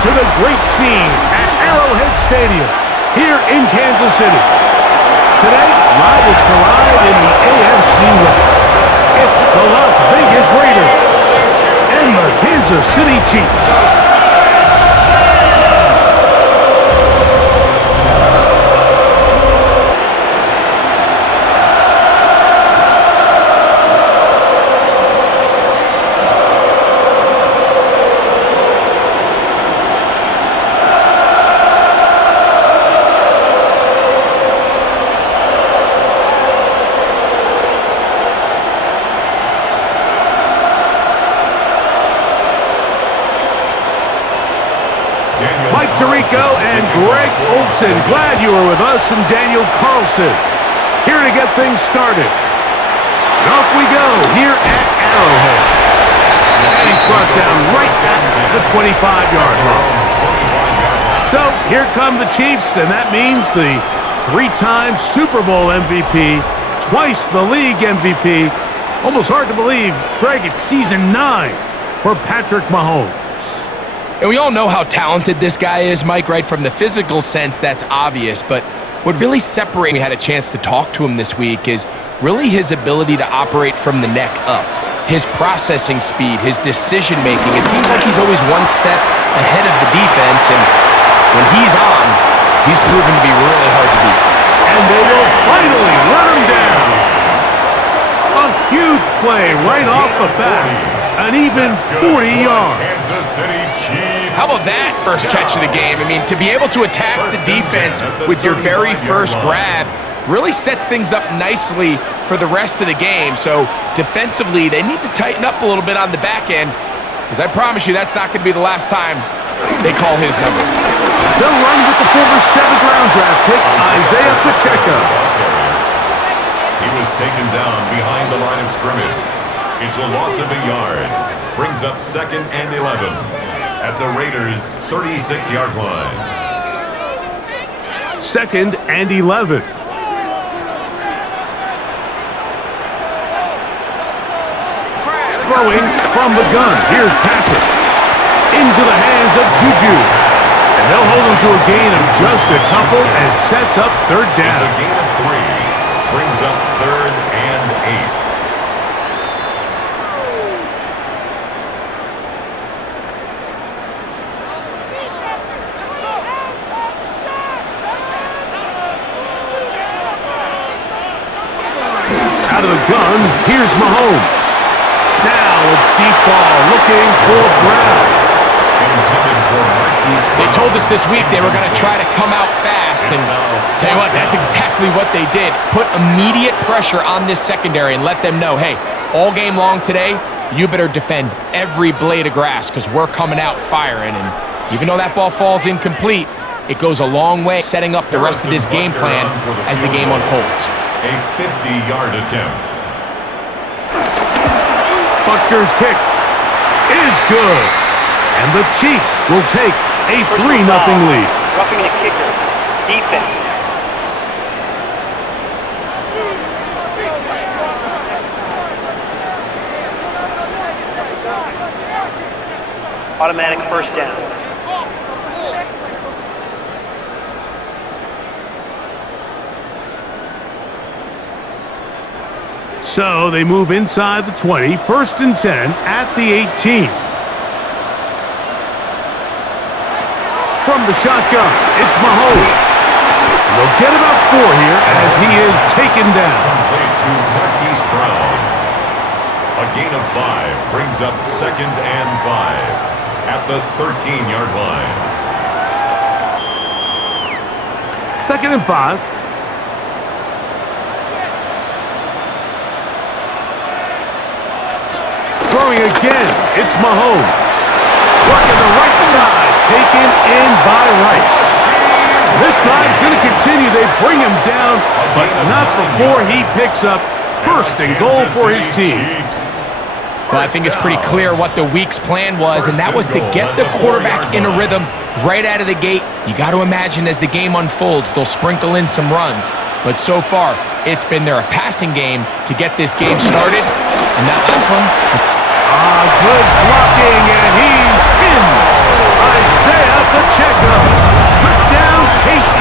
to the great scene at Arrowhead Stadium here in Kansas City. Today, rivals collide in the AFC West. It's the Las Vegas Raiders and the Kansas City Chiefs. Tirico and Greg Olson, glad you were with us, and Daniel Carlson here to get things started. And off we go here at Arrowhead. And he's brought down right at the 25-yard line. So here come the Chiefs, and that means the three-time Super Bowl MVP, twice the league MVP. Almost hard to believe, Greg, it's season 9 for Patrick Mahomes. And we all know how talented this guy is, Mike, right? From the physical sense, that's obvious. But what really separates, we had a chance to talk to him this week, is really his ability to operate from the neck up. His processing speed, his decision-making. It seems like he's always one step ahead of the defense. And when he's on, he's proven to be really hard to beat. And they will finally run him down. A huge play right off the bat. An even 40 yards. How about that first catch of the game? I mean, to be able to attack the defense with your very first grab really sets things up nicely for the rest of the game. So defensively, they need to tighten up a little bit on the back end, because I promise you that's not going to be the last time they call his number. They'll run with the former 7th-round draft pick, Isaiah Pacheco. He was taken down behind the line of scrimmage. It's a loss of a yard. Brings up 2nd and 11 at the Raiders' 36-yard line. 2nd and 11. Throwing from the gun. Here's Patrick. Into the hands of Juju. And they'll hold him to a gain of just a couple and sets up 3rd down. It's a gain of 3. Brings up 3rd and 8. Out of the gun, here's Mahomes. Now a deep ball looking for Brown. They told us this week they were going to try to come out fast, and tell you what, that's exactly what they did. Put immediate pressure on this secondary and let them know, hey, all game long today, you better defend every blade of grass, because we're coming out firing. And even though that ball falls incomplete, it goes a long way setting up the rest of this game plan as the game unfolds. A 50-yard attempt. Butker's kick is good. And the Chiefs will take a 3-0 lead. Roughing the kicker. Defense. Automatic first down. So they move inside the 20, 1st and 10 at the 18. From the shotgun, it's Mahomes. And they'll get about 4 here as he is taken down. Complete to Marquise Brown. A gain of 5 brings up 2nd and 5 at the 13-yard line. 2nd and 5. Throwing again, it's Mahomes. Working the right side, taken in by Rice. This drive's going to continue. They bring him down, but not before he picks up 1st and goal for his team. Well, I think it's pretty clear what the week's plan was, and that was to get the quarterback in a rhythm right out of the gate. You got to imagine as the game unfolds, they'll sprinkle in some runs. But so far, it's been their passing game to get this game started. And that last one... Good blocking, and he's in. Isaiah Pacheco. Touchdown, KC.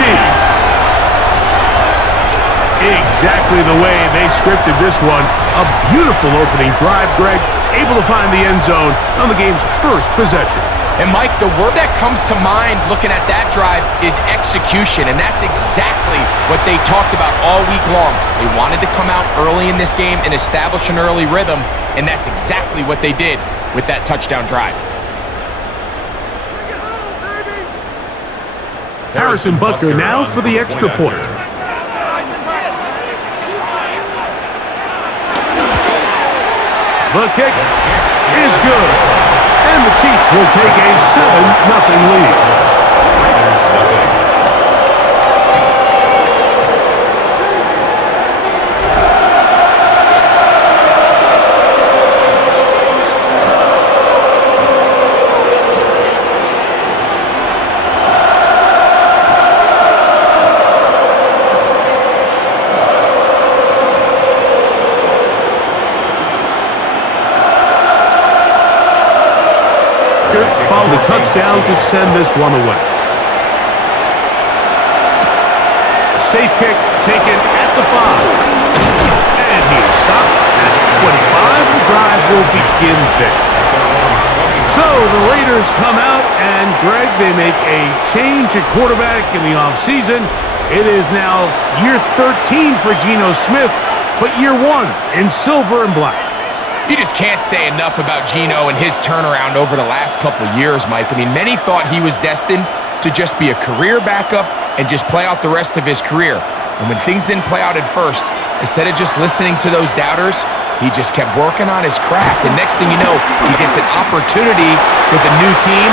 Exactly the way they scripted this one. A beautiful opening drive, Greg. Able to find the end zone on the game's first possession. And Mike, the word that comes to mind looking at that drive is execution, and that's exactly what they talked about all week long. They wanted to come out early in this game and establish an early rhythm, and that's exactly what they did with that touchdown drive. Harrison Butker now for the extra point. The kick is good. And the Chiefs will take a 7-0 lead. Found the touchdown to send this one away. A safe kick taken at the 5. And he is stopped at 25. The drive will begin there. So the Raiders come out, and Greg, they make a change at quarterback in the offseason. It is now year 13 for Geno Smith, but year 1 in silver and black. You just can't say enough about Geno and his turnaround over the last couple of years, Mike. I mean, many thought he was destined to just be a career backup and just play out the rest of his career. And when things didn't play out at first, instead of just listening to those doubters, he just kept working on his craft. And next thing you know, he gets an opportunity with a new team,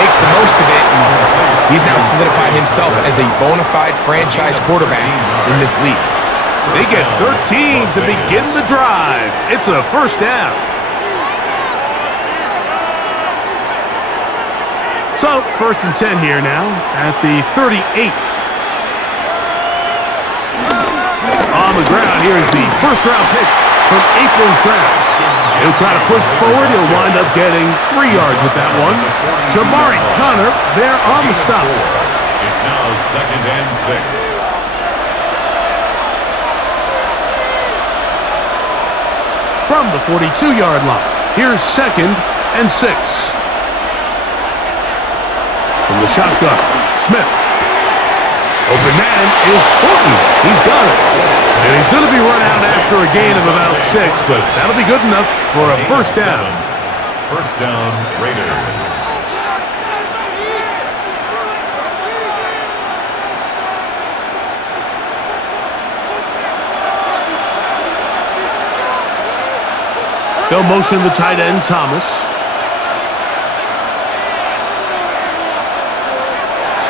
makes the most of it, and he's now solidified himself as a bona fide franchise quarterback in this league. They get 13 to begin the drive. It's a first down. So, 1st and 10 here now at the 38. On the ground, here is the first-round pick from April's draft. He'll try to push forward. He'll wind up getting 3 yards with that one. Jabari Connor there on the stop. It's now 2nd and 6. From the 42-yard line, here's 2nd and 6. From the shotgun, Smith. Open man is Horton. He's got it. And he's going to be run out after a gain of about 6, but that'll be good enough for a first down. First down, Raiders. They'll motion the tight end, Thomas.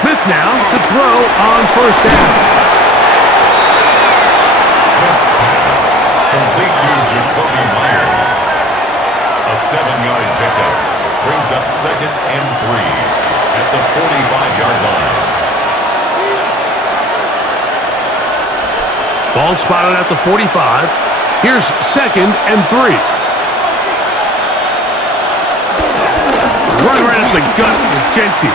Smith now to throw on first down. Smith's pass complete to Jacoby Myers. A 7-yard pickup brings up 2nd and 3 at the 45-yard line. Ball spotted at the 45. Here's 2nd and 3. Run right at the gut with Genty.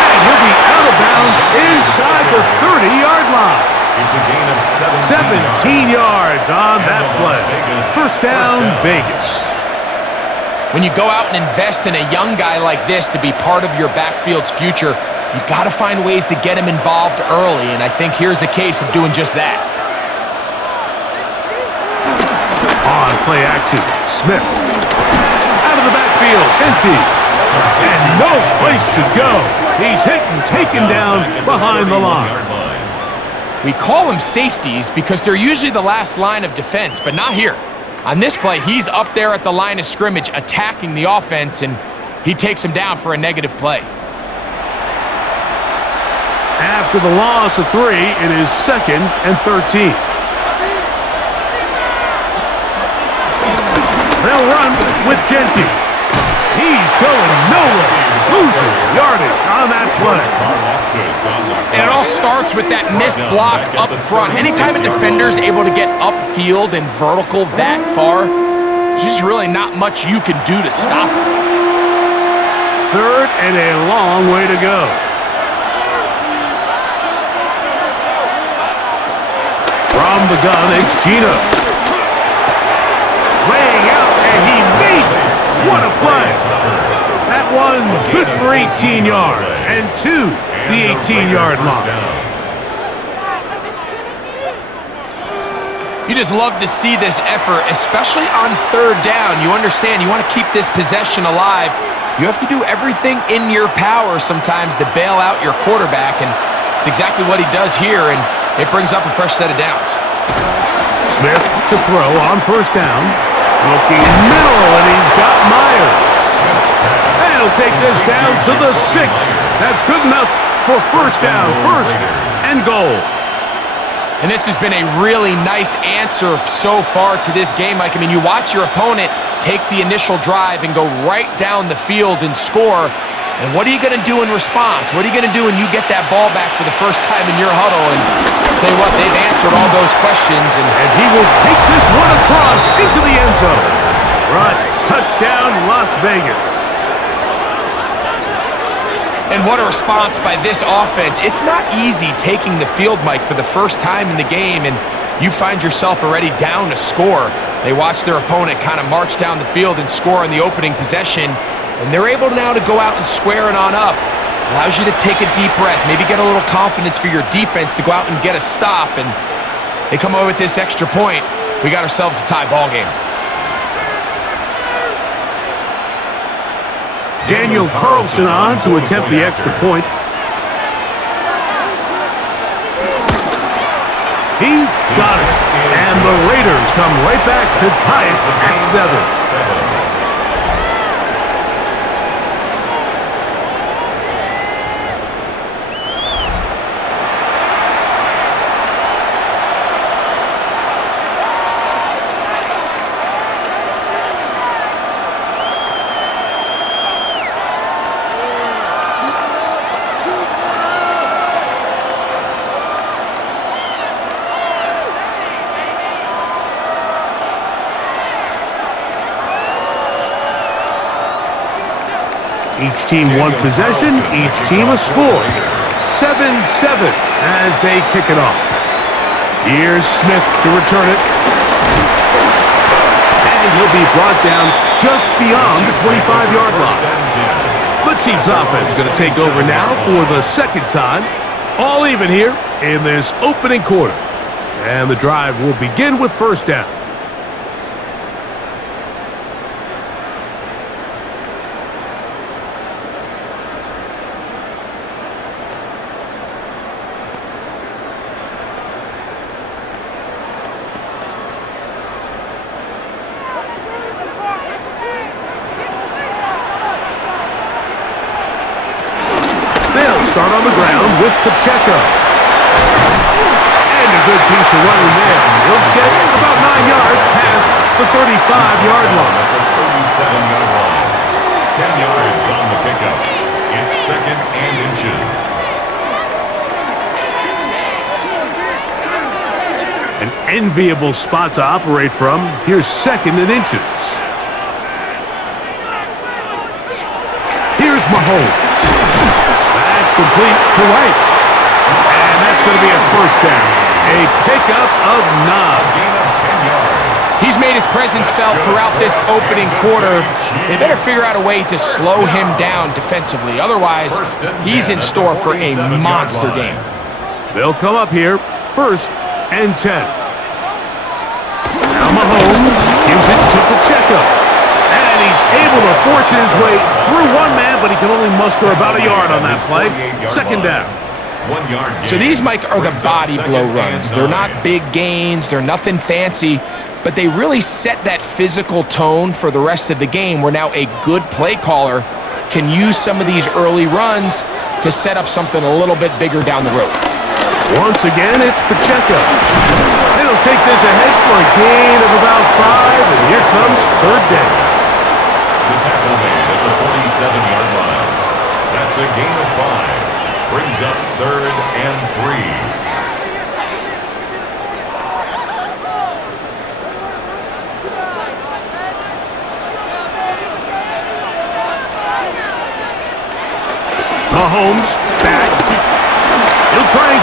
And he'll be out of bounds inside the 30-yard line. It's a gain of 17 yards on that play. First down, Vegas. When you go out and invest in a young guy like this to be part of your backfield's future, you got to find ways to get him involved early, and I think here's a case of doing just that. On play action, Smith. Out of the backfield, empty. And no place to go. He's hit and taken down behind the line. We call them safeties because they're usually the last line of defense, but not here. On this play, he's up there at the line of scrimmage attacking the offense, and he takes him down for a negative play. After the loss of 3, it is 2nd and 13. They'll run with Genty. He's going nowhere. Losing yardage on that play. And it all starts with that missed block up front. Anytime a defender is able to get upfield and vertical that far, there's just really not much you can do to stop him. third and a long way to go. From the gun, it's Gino. Laying out, and he made it. What a play. That one good for 18 yards, and to the 18-yard line. You just love to see this effort, especially on third down. You understand, you want to keep this possession alive. You have to do everything in your power sometimes to bail out your quarterback, and it's exactly what he does here, and it brings up a fresh set of downs. Smith to throw on first down. Looking middle, and he's got Myers. And he'll take this down to the 6. That's good enough for first down, first and goal. And this has been a really nice answer so far to this game, Mike. I mean, you watch your opponent take the initial drive and go right down the field and score. And what are you going to do in response? What are you going to do when you get that ball back for the first time in your huddle? And I'll tell you what, they've answered all those questions. And he will take this one across into the end zone. Rush, touchdown, Las Vegas. And what a response by this offense. It's not easy taking the field, Mike, for the first time in the game, and you find yourself already down a score. They watch their opponent kind of march down the field and score on the opening possession, and they're able now to go out and square it on up. Allows you to take a deep breath, maybe get a little confidence for your defense to go out and get a stop, and they come away with this extra point. We got ourselves a tie ball game. Daniel Carlson on to attempt the extra point. He's got it. And the Raiders come right back to tie it at 7. Each team one possession, each team a score. 7-7 as they kick it off. Here's Smith to return it. And he'll be brought down just beyond the 25-yard line. The Chiefs offense going to take over now for the second time. All even here in this opening quarter. And the drive will begin with first down. Start on the ground with Pacheco. And a good piece of running there. He'll get about 9 yards past the 35-yard line. At the 37-yard line. 10 yards on the pickup. It's second and inches. An enviable spot to operate from. Here's second and inches. Here's Mahomes. Complete to Rice. And that's going to be a first down. A pickup of 9. Gain of 10 yards. He's made his presence felt throughout this opening quarter. They better figure out a way to slow him down defensively. Otherwise, he's in store for a monster game. They'll come up here, first and 10. Now Mahomes gives it to Pacheco. And he's able to force his way through one man, but he can only muster about a yard on that play. Second down. 1 yard gain. So these, Mike, are the body blow runs. They're not big gains. They're nothing fancy, but they really set that physical tone for the rest of the game where now a good play caller can use some of these early runs to set up something a little bit bigger down the road. Once again, it's Pacheco. He'll take this ahead for a gain of about 5, and here comes third down. The tackle made at the 47-yard line. That's a gain of 5. Brings up third and 3.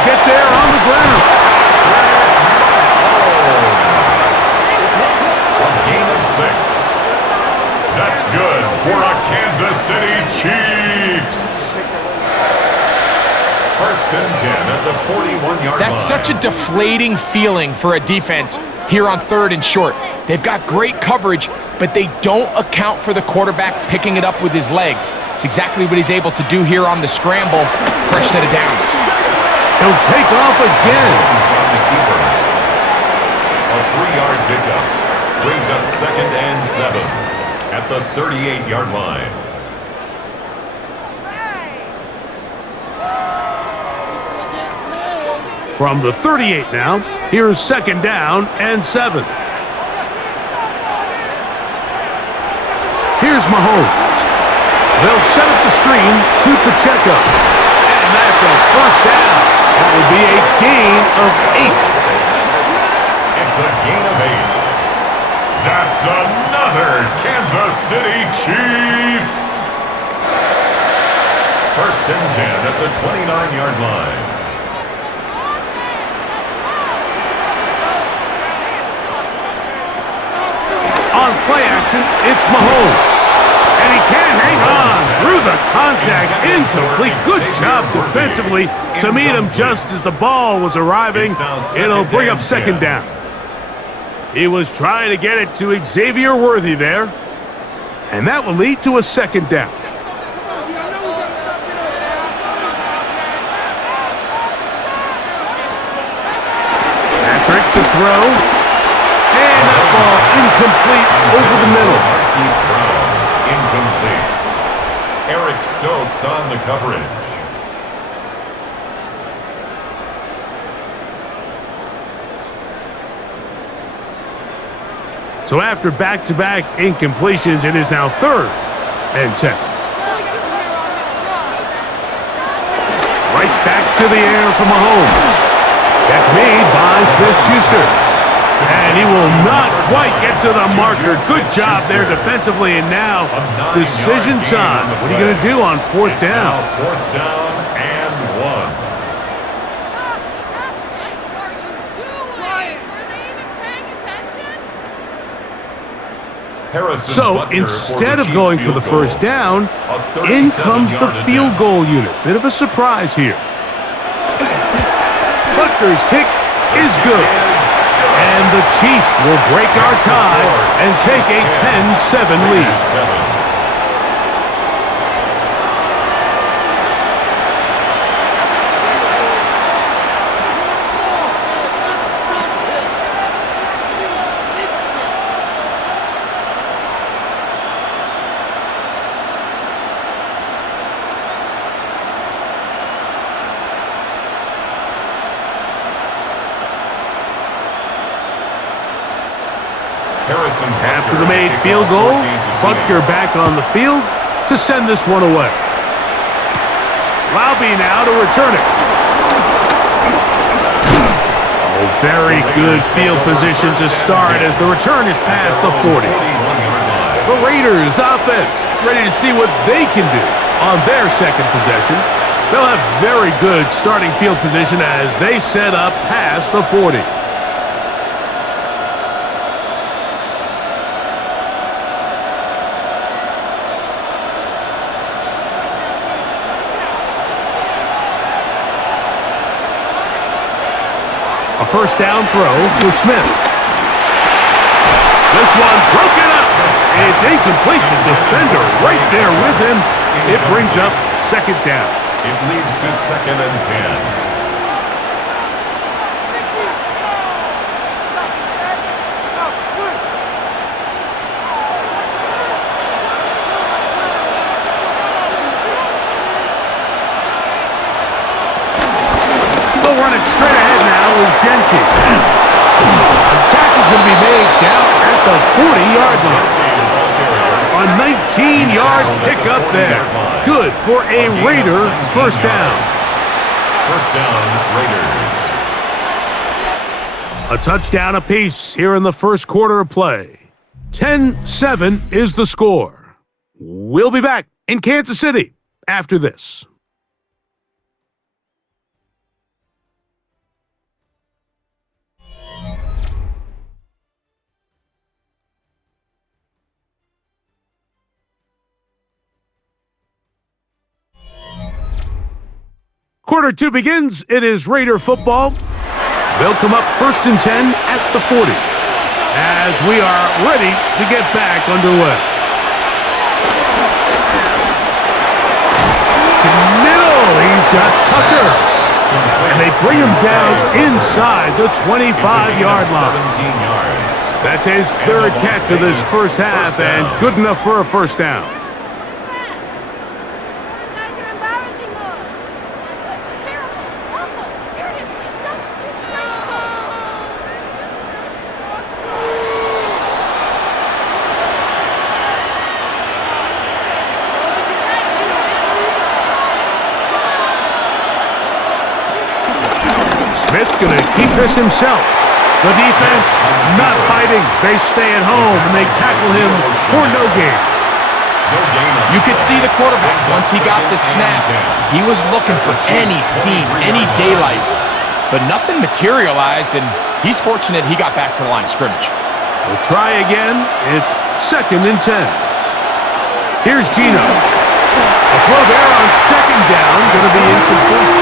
get there on the ground. A gain of 6. That's good for a Kansas City Chiefs. First and 10 at the 41-yard line. That's such a deflating feeling for a defense here on 3rd and short. They've got great coverage, but they don't account for the quarterback picking it up with his legs. It's exactly what he's able to do here on the scramble. Fresh set of downs. He'll take off again. He's on the keeper. A 3-yard pickup brings up 2nd and 7 at the 38-yard line. From the 38 now, here's 2nd down and 7. Here's Mahomes. They'll set up the screen to Pacheco. And that's a first down. That will be a gain of 8. It's a gain of 8. That's another Kansas City Chiefs. First and 10 at the 29-yard line. On play action, it's Mahomes. And he can't hang on through the contact. Incomplete. Good job defensively to meet him just as the ball was arriving. It'll bring up 2nd down. He was trying to get it to Xavier Worthy there. And that will lead to a 2nd down. Patrick to throw. And that ball incomplete over the middle. Marquise Brown, incomplete. Eric Stokes on the coverage. So after back-to-back incompletions, it is now 3rd and 10. Right back to the air for Mahomes. That's made by Smith-Schuster. And he will not quite get to the marker. Good job there defensively. And now, decision time. What are you going to do on 4th down? 4th down and 1. Harrison So Butker instead for of going for the Chiefs field first down, goal. in comes the 37-yard field attempt. goal unit. Bit of a surprise here. Butker's kick is good. And the Chiefs will break our tie and take a 10-7 lead. After the made field goal, Butker back on the field to send this one away. Laube now to return it. Oh, very good field position to start as the return is past the 40. The Raiders offense ready to see what they can do on their 2nd possession. They'll have very good starting field position as they set up past the 40. A first down throw for Smith. This one broken up. It's incomplete. The defender right there with him. It brings up 2nd down. It leads to 2nd and 10. They'll run it straight ahead now with Genty. The tackle's going to be made down at the 40-yard line. A 19-yard pickup there. Good for a Raider first down. First down, Raiders. A touchdown apiece here in the first quarter of play. 10-7 is the score. We'll be back in Kansas City after this. Quarter 2 begins. It is Raider football. They'll come up 1st and 10 at the 40 as we are ready to get back underway. The middle, he's got Tucker. And they bring him down inside the 25-yard line. 17 yards. That's his third catch of this first half and good enough for a first down. Smith's going to keep this himself. The defense not biting. They stay at home and they tackle him for no gain. You could see the quarterback once he got the snap. He was looking for any seam, any daylight, but nothing materialized, and he's fortunate he got back to the line of scrimmage. We'll try again. It's 2nd and 10. Here's Gino. A throw there on 2nd down, going to be incomplete.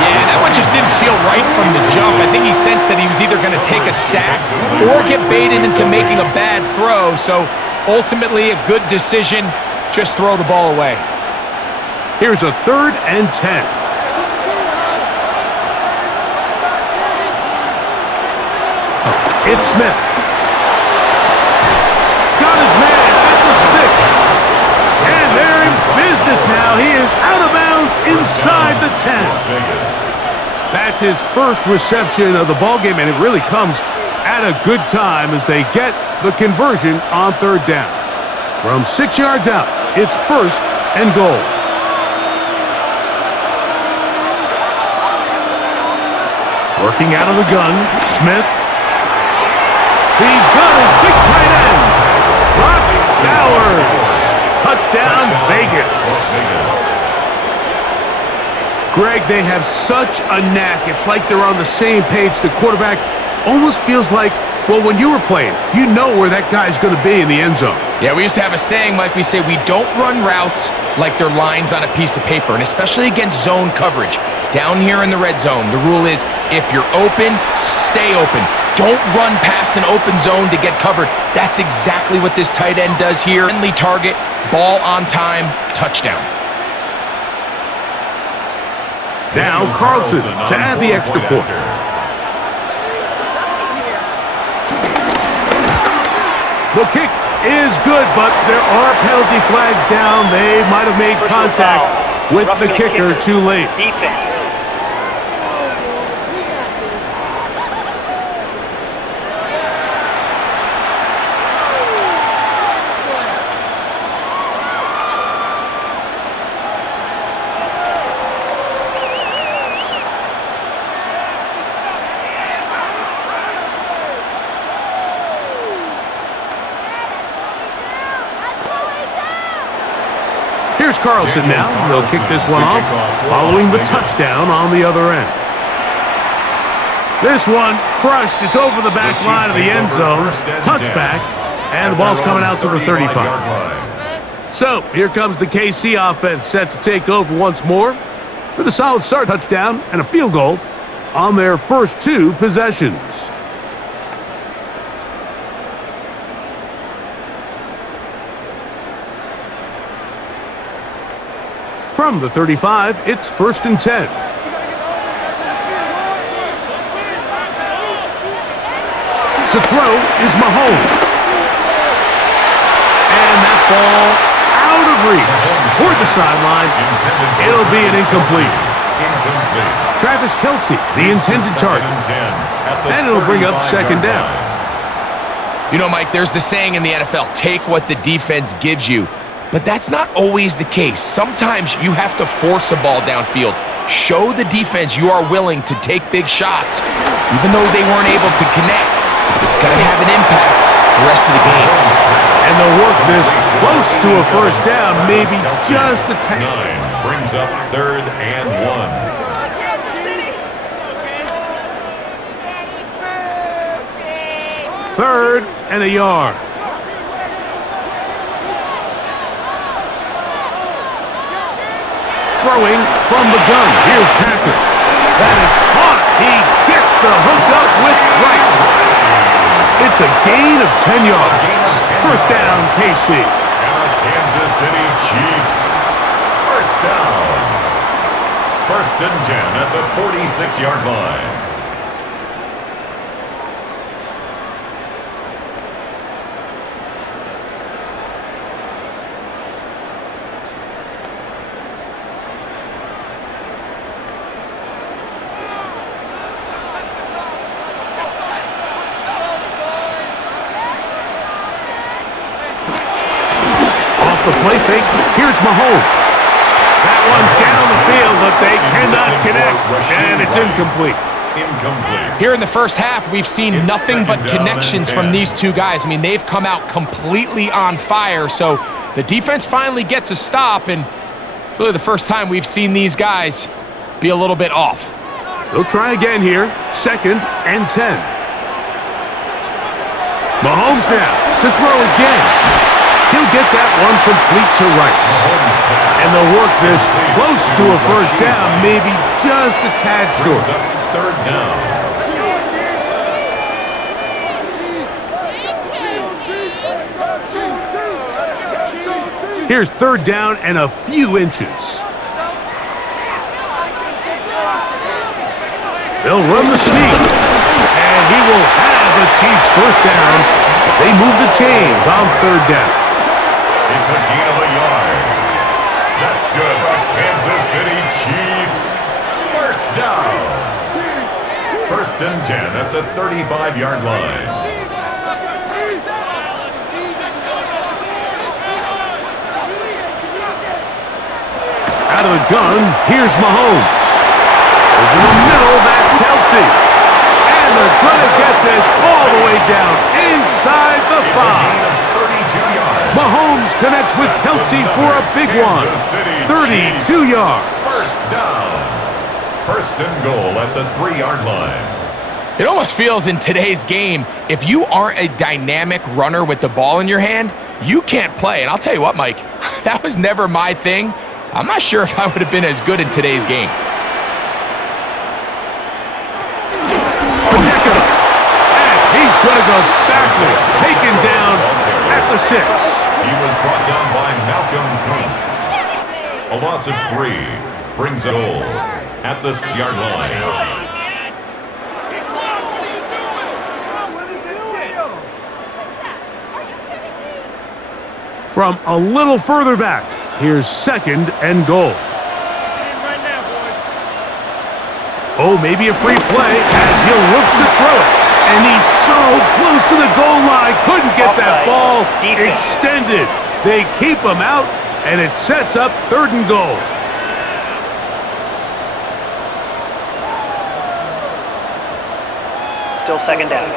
Yeah, that one just didn't feel right from the jump. I think he sensed that he was either going to take a sack or get baited into making a bad throw. So ultimately a good decision. Just throw the ball away. Here's a 3rd and 10. It's Smith. Got his man at the 6. And they're in business now. He is out of bounds inside the 10. That's his first reception of the ballgame, and it really comes at a good time as they get the conversion on 3rd down. From 6 yards out, it's 1st and goal. Working out of the gun, Smith. He's got his big tight end. Brock Bowers. Touchdown, Vegas. Greg, they have such a knack. It's like they're on the same page. The quarterback almost feels like, well, when you were playing, you know where that guy's going to be in the end zone. Yeah, we used to have a saying, Mike, we say we don't run routes like they're lines on a piece of paper, and especially against zone coverage. Down here in the red zone, the rule is if you're open, stay open. Don't run past an open zone to get covered. That's exactly what this tight end does here. Friendly target, ball on time, touchdown. Now Carlson to add the extra point. The kick is good, but there are penalty flags down. They might have made contact with the kicker too late. Defense. Here's Carlson now. They'll kick this one off following the touchdown on the other end. This one crushed. It's over the back line of the end zone. Touchback, and the ball's coming out to the 35. So here comes the KC offense set to take over once more with a solid start, touchdown, and a field goal on their first 2 possessions. From the 35, it's 1st and 10. To throw is Mahomes. And that ball out of reach toward the sideline. It'll be an incompletion. Travis Kelce, the intended target. And it'll bring up 2nd down. You know, Mike, there's the saying in the NFL, take what the defense gives you. But that's not always the case. Sometimes you have to force a ball downfield. Show the defense you are willing to take big shots. Even though they weren't able to connect, it's going to have an impact the rest of the game. And they'll work this close to a first down, maybe just a tad. Brings up 3rd and 1. 3rd and a yard. throwing from the gun. Here's Patrick. That is caught. He gets the hook up with Rice. It's a gain of 10 yards. First down, KC. Kansas City Chiefs. First down. First and 10 at the 46-yard line. The play fake. Here's Mahomes. That one down the field, but they cannot connect, and it's incomplete. Here in the first half, we've seen nothing but connections from these two guys. I mean, they've come out completely on fire, so the defense finally gets a stop, and really the first time we've seen these guys be a little bit off. They'll try again here. Second and 10. Mahomes now to throw again. He'll get that one complete to Rice. And they'll work this close to a first down, maybe just a tad short. Third down. Here's third down and a few inches. They'll run the sneak. And he will have the Chiefs first down as they move the chains on third down. It's a gain of a yard. That's good for Kansas City Chiefs. First down. First and 10 at the 35-yard line. Out of the gun, here's Mahomes. Over the middle, that's Kelsey. And they're going to get this all the way down inside the 5. Mahomes connects with Kelsey for a big one. 32 yards. First down. First and goal at the 3-yard line. It almost feels in today's game, if you aren't a dynamic runner with the ball in your hand, you can't play. And I'll tell you what, Mike, that was never my thing. I'm not sure if I would have been as good in today's game. Pacheco. And he's going to go backwards. Taken down at the 6. He was brought down by Malcolm Kuntz. A loss of 3 brings a goal at the 6-yard line. From a little further back, here's second and goal. Oh, maybe a free play as he'll look to throw it. And he's so close to the goal line, couldn't get that ball extended. They keep him out, and it sets up third and goal. Still second down.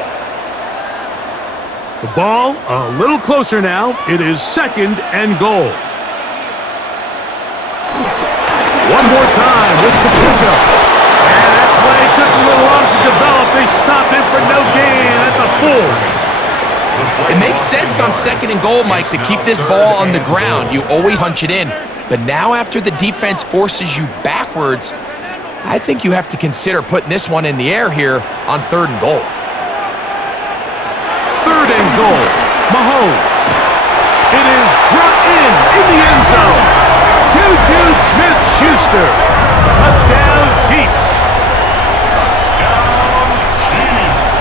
The ball a little closer now. It is second and goal. One more time with Pacheco. And that play took a little long to develop. They stop him for no gain at the 4. It makes sense on second and goal, Mike, to keep this ball on the ground. You always punch it in. But now after the defense forces you backwards, I think you have to consider putting this one in the air here on third and goal. Third and goal. Mahomes. It is brought in the end zone. Juju Smith-Schuster. Touchdown, Chiefs. Touchdown, Chiefs.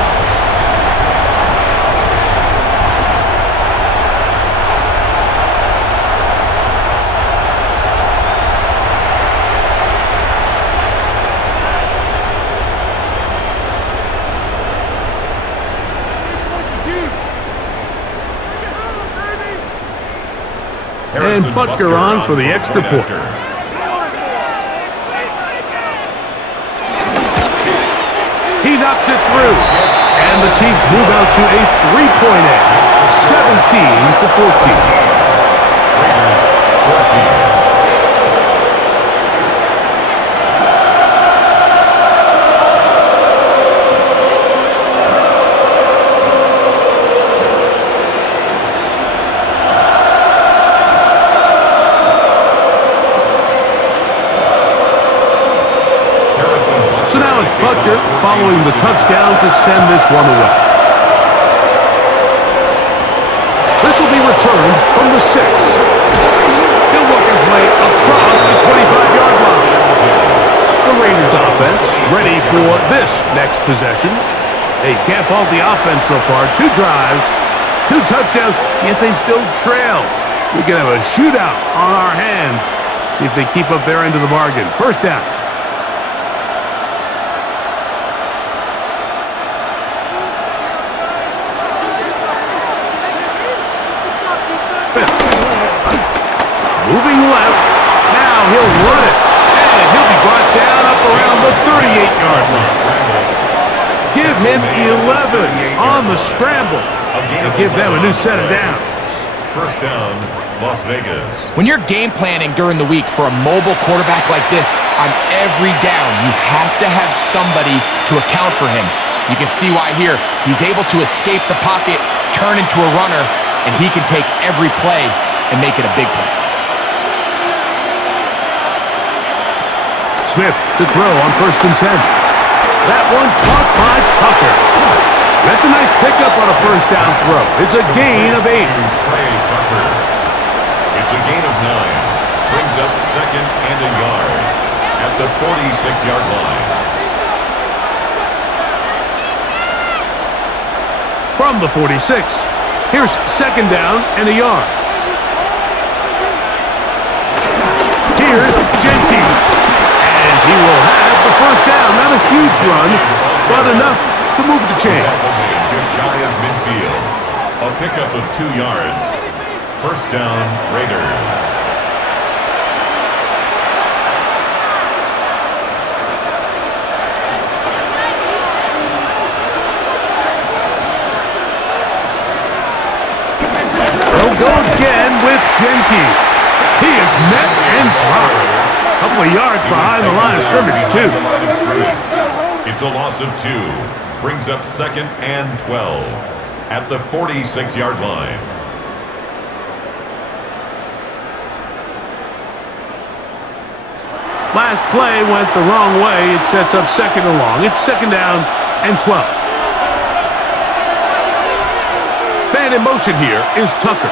And Butker on for the extra point. He knocks it through. And the Chiefs move out to a 3-point edge, 17-14. Raiders 14. following the touchdown to send this one away. This will be returned from the 6. He'll work his way across the 25-yard line. The Raiders offense ready for this next possession. They can't fault the offense so far. 2 drives, 2 touchdowns, yet they still trail. We can have a shootout on our hands. See if they keep up their end of the bargain. First down. Moving left. Now he'll run it. And he'll be brought down up around the 38-yard line. Give him 11 on the scramble. And give them a new set of downs. First down, Las Vegas. When you're game planning during the week for a mobile quarterback like this, on every down, you have to have somebody to account for him. You can see why here. He's able to escape the pocket, turn into a runner, and he can take every play and make it a big play. Smith to throw on 1st and 10. That one caught by Tucker. That's a nice pickup on a 1st down throw. It's a gain of 8. Trey Tucker. It's a gain of 9. Brings up 2nd and a yard at the 46-yard line. From the 46, here's 2nd down and a yard. Here's Genty. And he will have the 1st down. Not a huge run, but enough to move the chains. Just shy of midfield. A pickup of 2 yards. First down, Raiders. They'll go again with Genty. He is met and dropped. A couple of yards behind the line of scrimmage, too. It's a loss of 2. Brings up 2nd and 12 at the 46-yard line. Last play went the wrong way. It sets up 2nd and long. It's 2nd down and 12. Man in motion here is Tucker.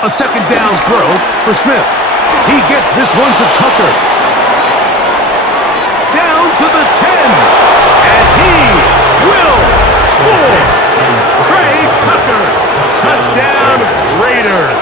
A 2nd down throw for Smith. He gets this one to Tucker. Down to the 10. And he will score. Trey Tucker. Touchdown, Raiders.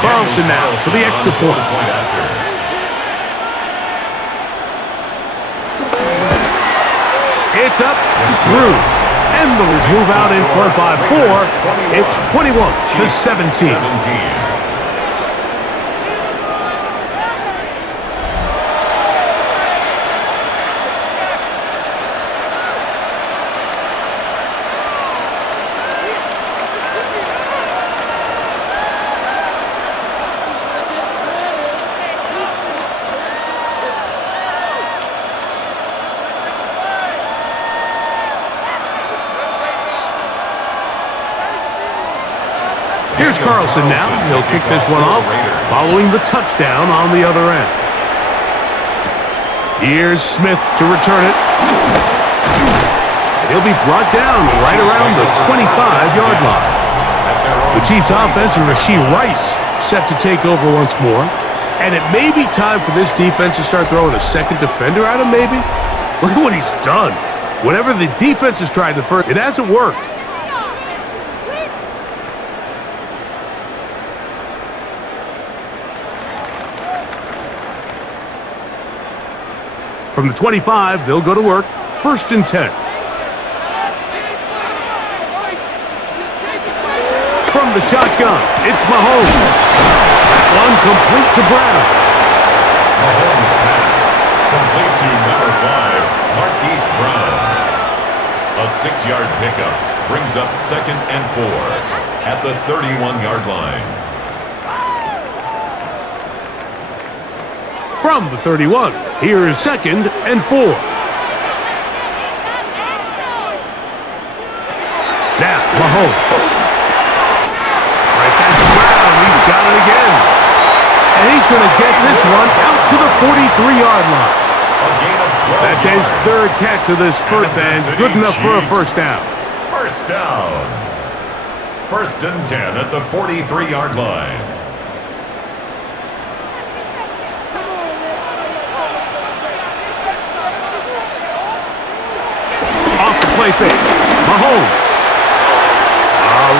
Carlson now for the extra point. It's up and through. Endles move out in front by 4. It's 21-17. Here's Carlson now. He'll kick this one off, following the touchdown on the other end. Here's Smith to return it. He'll be brought down right around the 25-yard line. The Chiefs offense and Rashee set to take over once more. And it may be time for this defense to start throwing a second defender at him, maybe. Look at what he's done. Whatever the defense has tried the first, it hasn't worked. From the 25, they'll go to work. 1st and 10. From the shotgun, it's Mahomes. That one complete to Brown. Mahomes' pass Complete to number 5, Marquise Brown. A 6-yard pickup brings up 2nd and 4 at the 31-yard line. From the 31, here is 2nd and 4. Now, Mahomes. Right back to Brown. He's got it again. And he's going to get this one out to the 43-yard line. A gain of 12 That's his yards. third catch of this first, and good enough for a first down. First down. 1st and 10 at the 43-yard line. Off the play fake. Mahomes.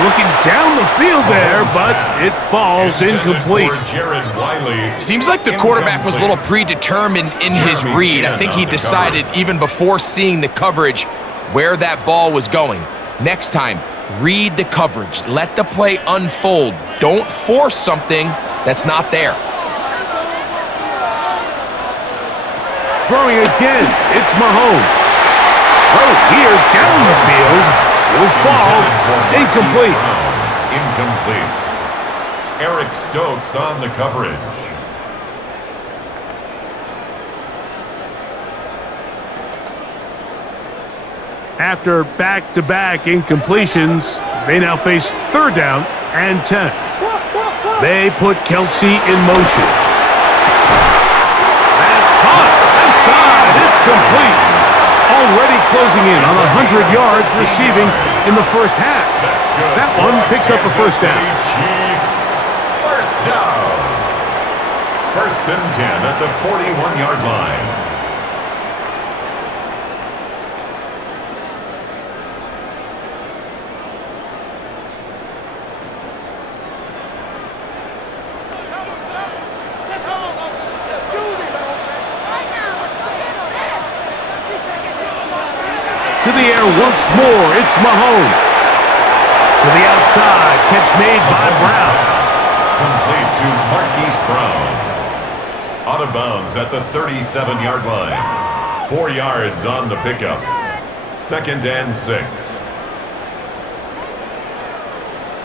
Looking down the field there, but it falls incomplete. Seems like the quarterback was a little predetermined in his read. I think he decided even before seeing the coverage where that ball was going. Next time, read the coverage. Let the play unfold. Don't force something that's not there. Throwing again, it's Mahomes. Oh, here down the field. Will fall. Incomplete. Incomplete. Eric Stokes on the coverage. After back-to-back incompletions, they now face 3rd down and 10. They put Kelsey in motion. That's caught. Inside. It's complete. Already closing in on 100 yards receiving in the first half. That one picks up a first down. Chiefs. First down. 1st and 10 at the 41-yard line. To the air once more, it's Mahomes. To the outside, catch made by Brown. Complete to Marquise Brown. Out of bounds at the 37-yard line. 4 yards on the pickup. 2nd and 6.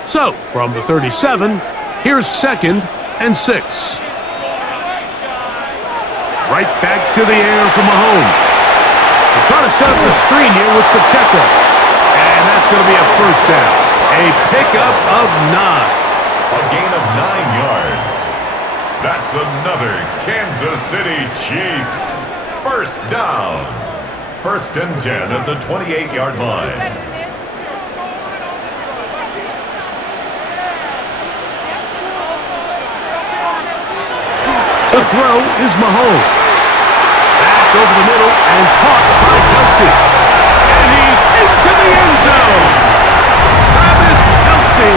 So, from the 37, here's 2nd and 6. Right back to the air for Mahomes. They're trying to set up the screen here with Pacheco. And that's going to be a first down. A pickup of 9. A gain of 9 yards. That's another Kansas City Chiefs. First down. 1st and 10 at the 28-yard line. The throw is Mahomes. That's over the middle and caught by Kelsey. And he's into the end zone. Travis Kelsey.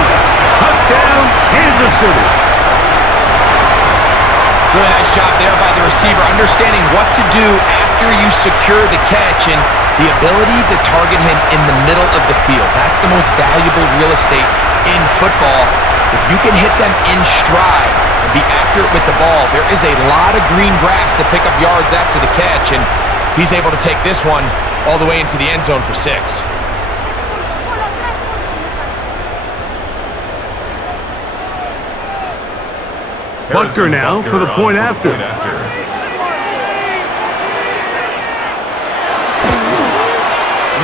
Touchdown, Kansas City. Really nice job there by the receiver, understanding what to do after you secure the catch and the ability to target him in the middle of the field. That's the most valuable real estate in football. If you can hit them in stride and be accurate with the ball, there is a lot of green grass to pick up yards after the catch, and he's able to take this one all the way into the end zone for 6. Butker now for the point after. He's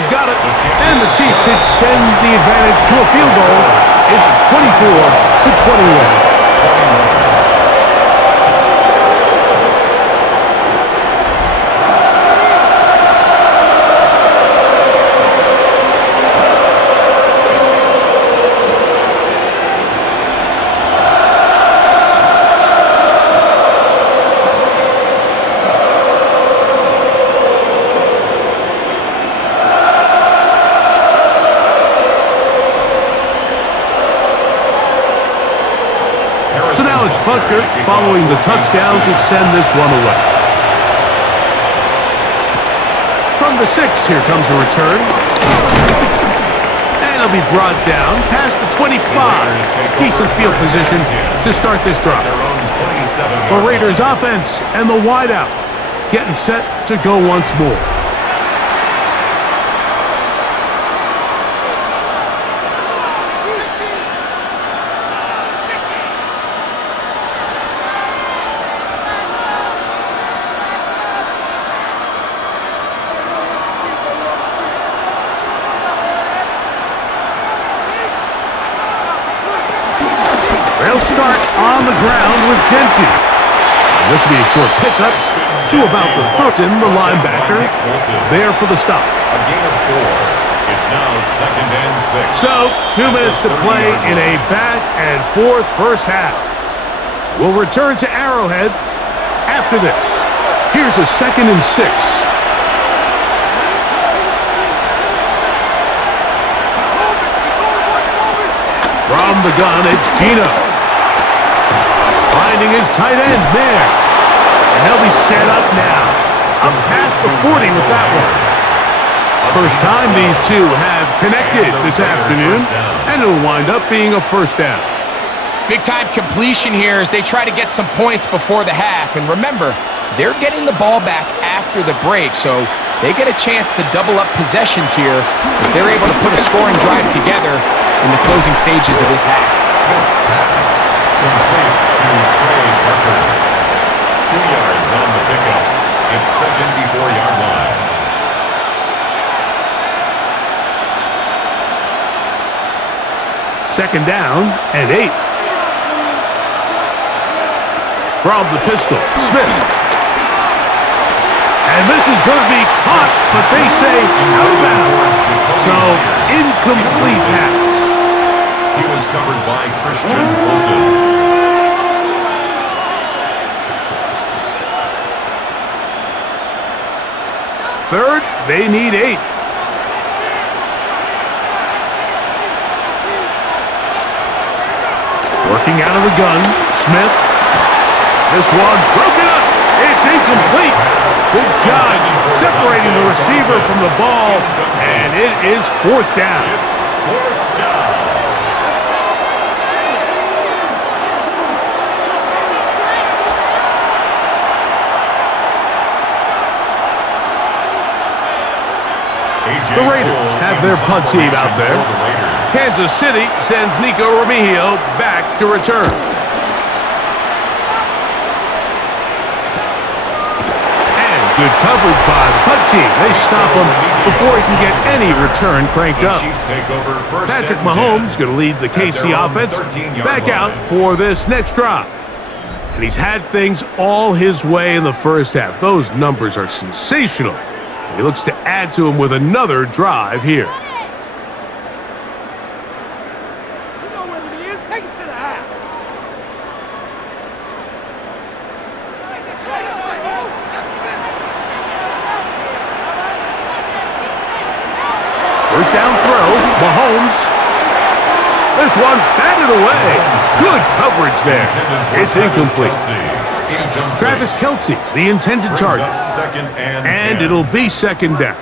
got it. And the Chiefs extend the advantage to a field goal. It's 24-21. So now it's Butker following the touchdown to send this one away. From the 6, here comes a return. And it'll be brought down past the 25. Decent field position to start this drive. The Raiders offense and the wideout. getting set to go once more. They'll start on the ground with Genty. This will be a short pickup to about the 13, the linebacker, there for the stop. A gain of 4. It's now 2nd and 6. So, 2 minutes to play in a back and forth first half. We'll return to Arrowhead after this. Here's a 2nd and 6. From the gun, it's Gino. Finding his tight end there. And they'll be set up now. Up past the 40 with that one. First time these two have connected this afternoon, and it'll wind up being a first down. Big-time completion here as they try to get some points before the half. And remember, they're getting the ball back after the break, so they get a chance to double up possessions here if they're able to put a scoring drive together in the closing stages of this half. Smith's pass complete to Trey Tucker. 2 yards on the pickup. It's 74-yard line. Second down and 8. From the pistol, Smith. And this is going to be caught, but they say out of bounds. So, incomplete pass. He was covered by Christian Fulton. Third, they need 8. Working out of the gun, Smith. This one broken up. It's incomplete. Good job separating the receiver from the ball, and it is 4th down. It's 4th down. The Raiders have their punt team out there. Kansas City sends Nico Remigio back to return. And good coverage by the punt team. They stop him before he can get any return cranked up. Patrick Mahomes going to lead the KC offense back out for this next drive. And he's had things all his way in the first half. Those numbers are sensational. He looks to add to him with another drive here. You know what it is. Take it to the house. First down throw, Mahomes. This one batted away. Good coverage there. It's incomplete. Travis Kelce, the intended target. And it'll be 2nd down.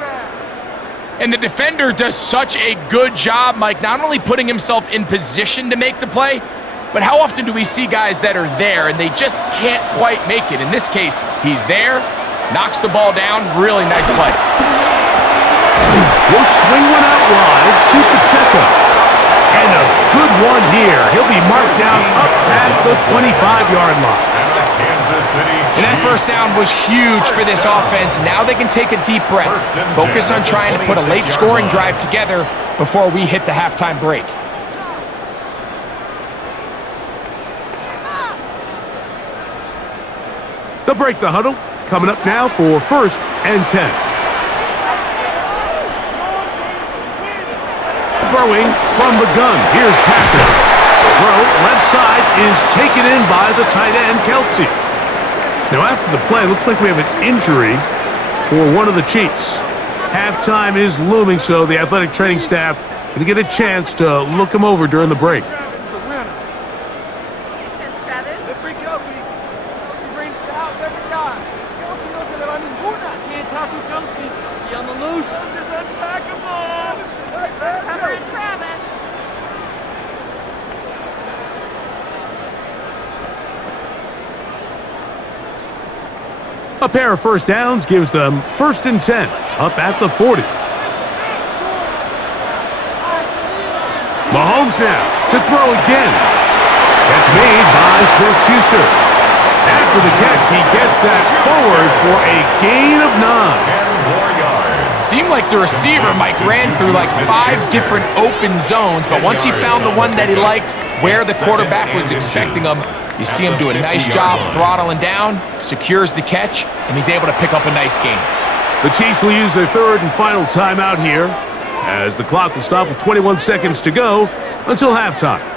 And the defender does such a good job, Mike, not only putting himself in position to make the play, but how often do we see guys that are there and they just can't quite make it? In this case, he's there, knocks the ball down, really nice play. He'll swing one out wide to Pacheco. And a good one here. He'll be marked down up past the 25-yard line. And that first down was huge for this offense. Now they can take a deep breath, focus on trying to put a late scoring drive together before we hit the halftime break. They'll break the huddle. Coming up now for 1st and 10. Throwing from the gun. Here's Patrick. Throw left side is taken in by the tight end, Kelce. Now after the play, looks like we have an injury for one of the Chiefs. Halftime is looming, so the athletic training staff going to get a chance to look him over during the break. Thanks, Travis. They bring Kelsey. Kelsey brings the house every time. Kelsey no se le va ninguna. Can't tackle Kelsey. Kelsey on the loose. Kelsey's untackable. Covering Travis. A pair of first downs gives them 1st and 10, up at the 40. Mahomes now to throw again. Catch made by Smith-Schuster. After the catch, he gets that forward for a gain of 9. 10 more yards. Seemed like the receiver, Mike, ran through like 5 different open zones, but once he found the one that he liked, where the quarterback was expecting him, you see him do a nice job throttling down, secures the catch, and he's able to pick up a nice gain. The Chiefs will use their 3rd and final timeout here, as the clock will stop with 21 seconds to go until halftime.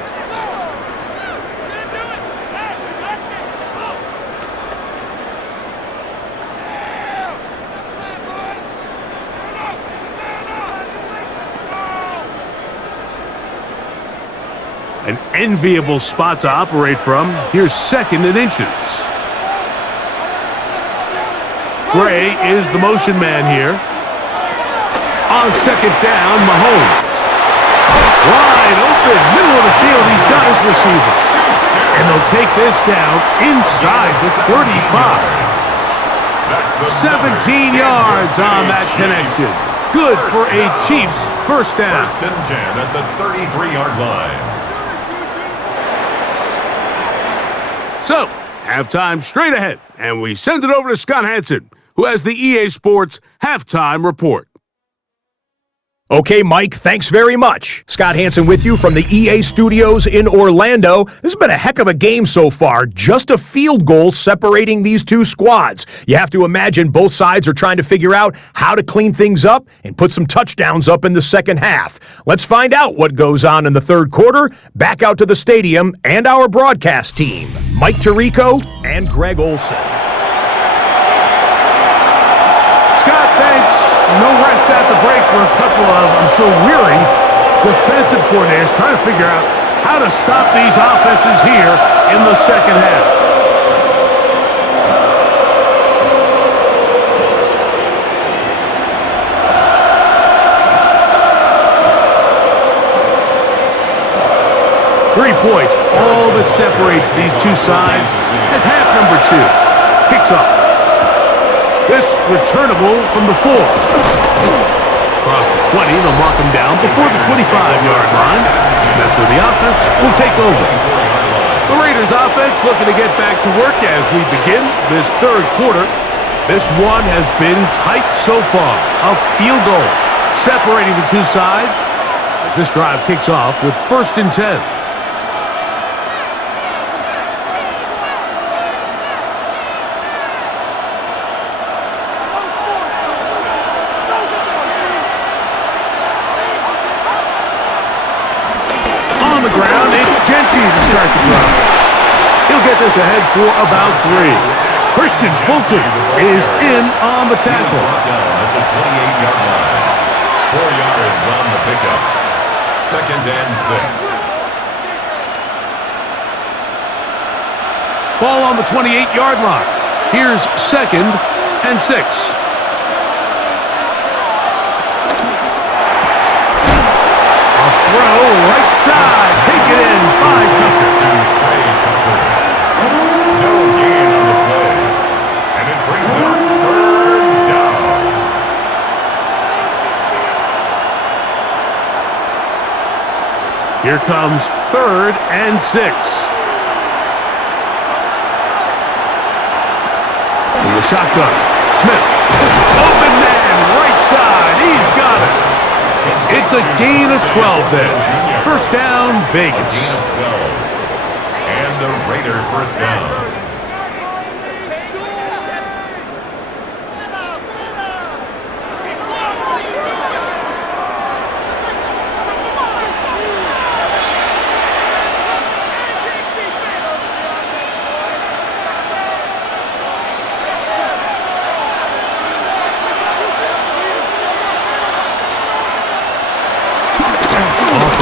An enviable spot to operate from. Here's 2nd and inches. Gray is the motion man here. On 2nd down, Mahomes. Wide open, middle of the field. He's got his receiver. And they'll take this down inside the 35. 17 yards on that connection. Good for a Chiefs first down. 1st and 10 at the 33-yard line. So, halftime straight ahead, and we send it over to Scott Hansen, who has the EA Sports Halftime Report. Okay, Mike, thanks very much. Scott Hansen with you from the EA Studios in Orlando. This has been a heck of a game so far. Just a field goal separating these two squads. You have to imagine both sides are trying to figure out how to clean things up and put some touchdowns up in the second half. Let's find out what goes on in the third quarter. Back out to the stadium and our broadcast team, Mike Tirico and Greg Olson. Scott, thanks. No rest at the break for a couple of, I'm sure, weary defensive coordinators trying to figure out how to stop these offenses here in the second half. Three points, all that separates these two sides as half number 2 kicks off. This returnable from the 4. Across the 20, they'll mark him down before the 25-yard line. That's where the offense will take over. The Raiders offense looking to get back to work as we begin this third quarter. This one has been tight so far. A field goal separating the two sides as this drive kicks off with 1st and 10. Start the drive. He'll get this ahead for about 3. Christian Fulton is in on the tackle. Down at the 28-yard line. 4 yards on the pickup. 2nd and 6. Ball on the 28-yard line. Here's 2nd and 6. A throw right side. Take it in by Tucker. No gain on the play. And it brings up 3rd down. Here comes 3rd and 6. From the shotgun, Smith. Open man, right side. He's got it. It's a gain of 12 there. First down, Vegas. A gain of 12. And the Raider first down.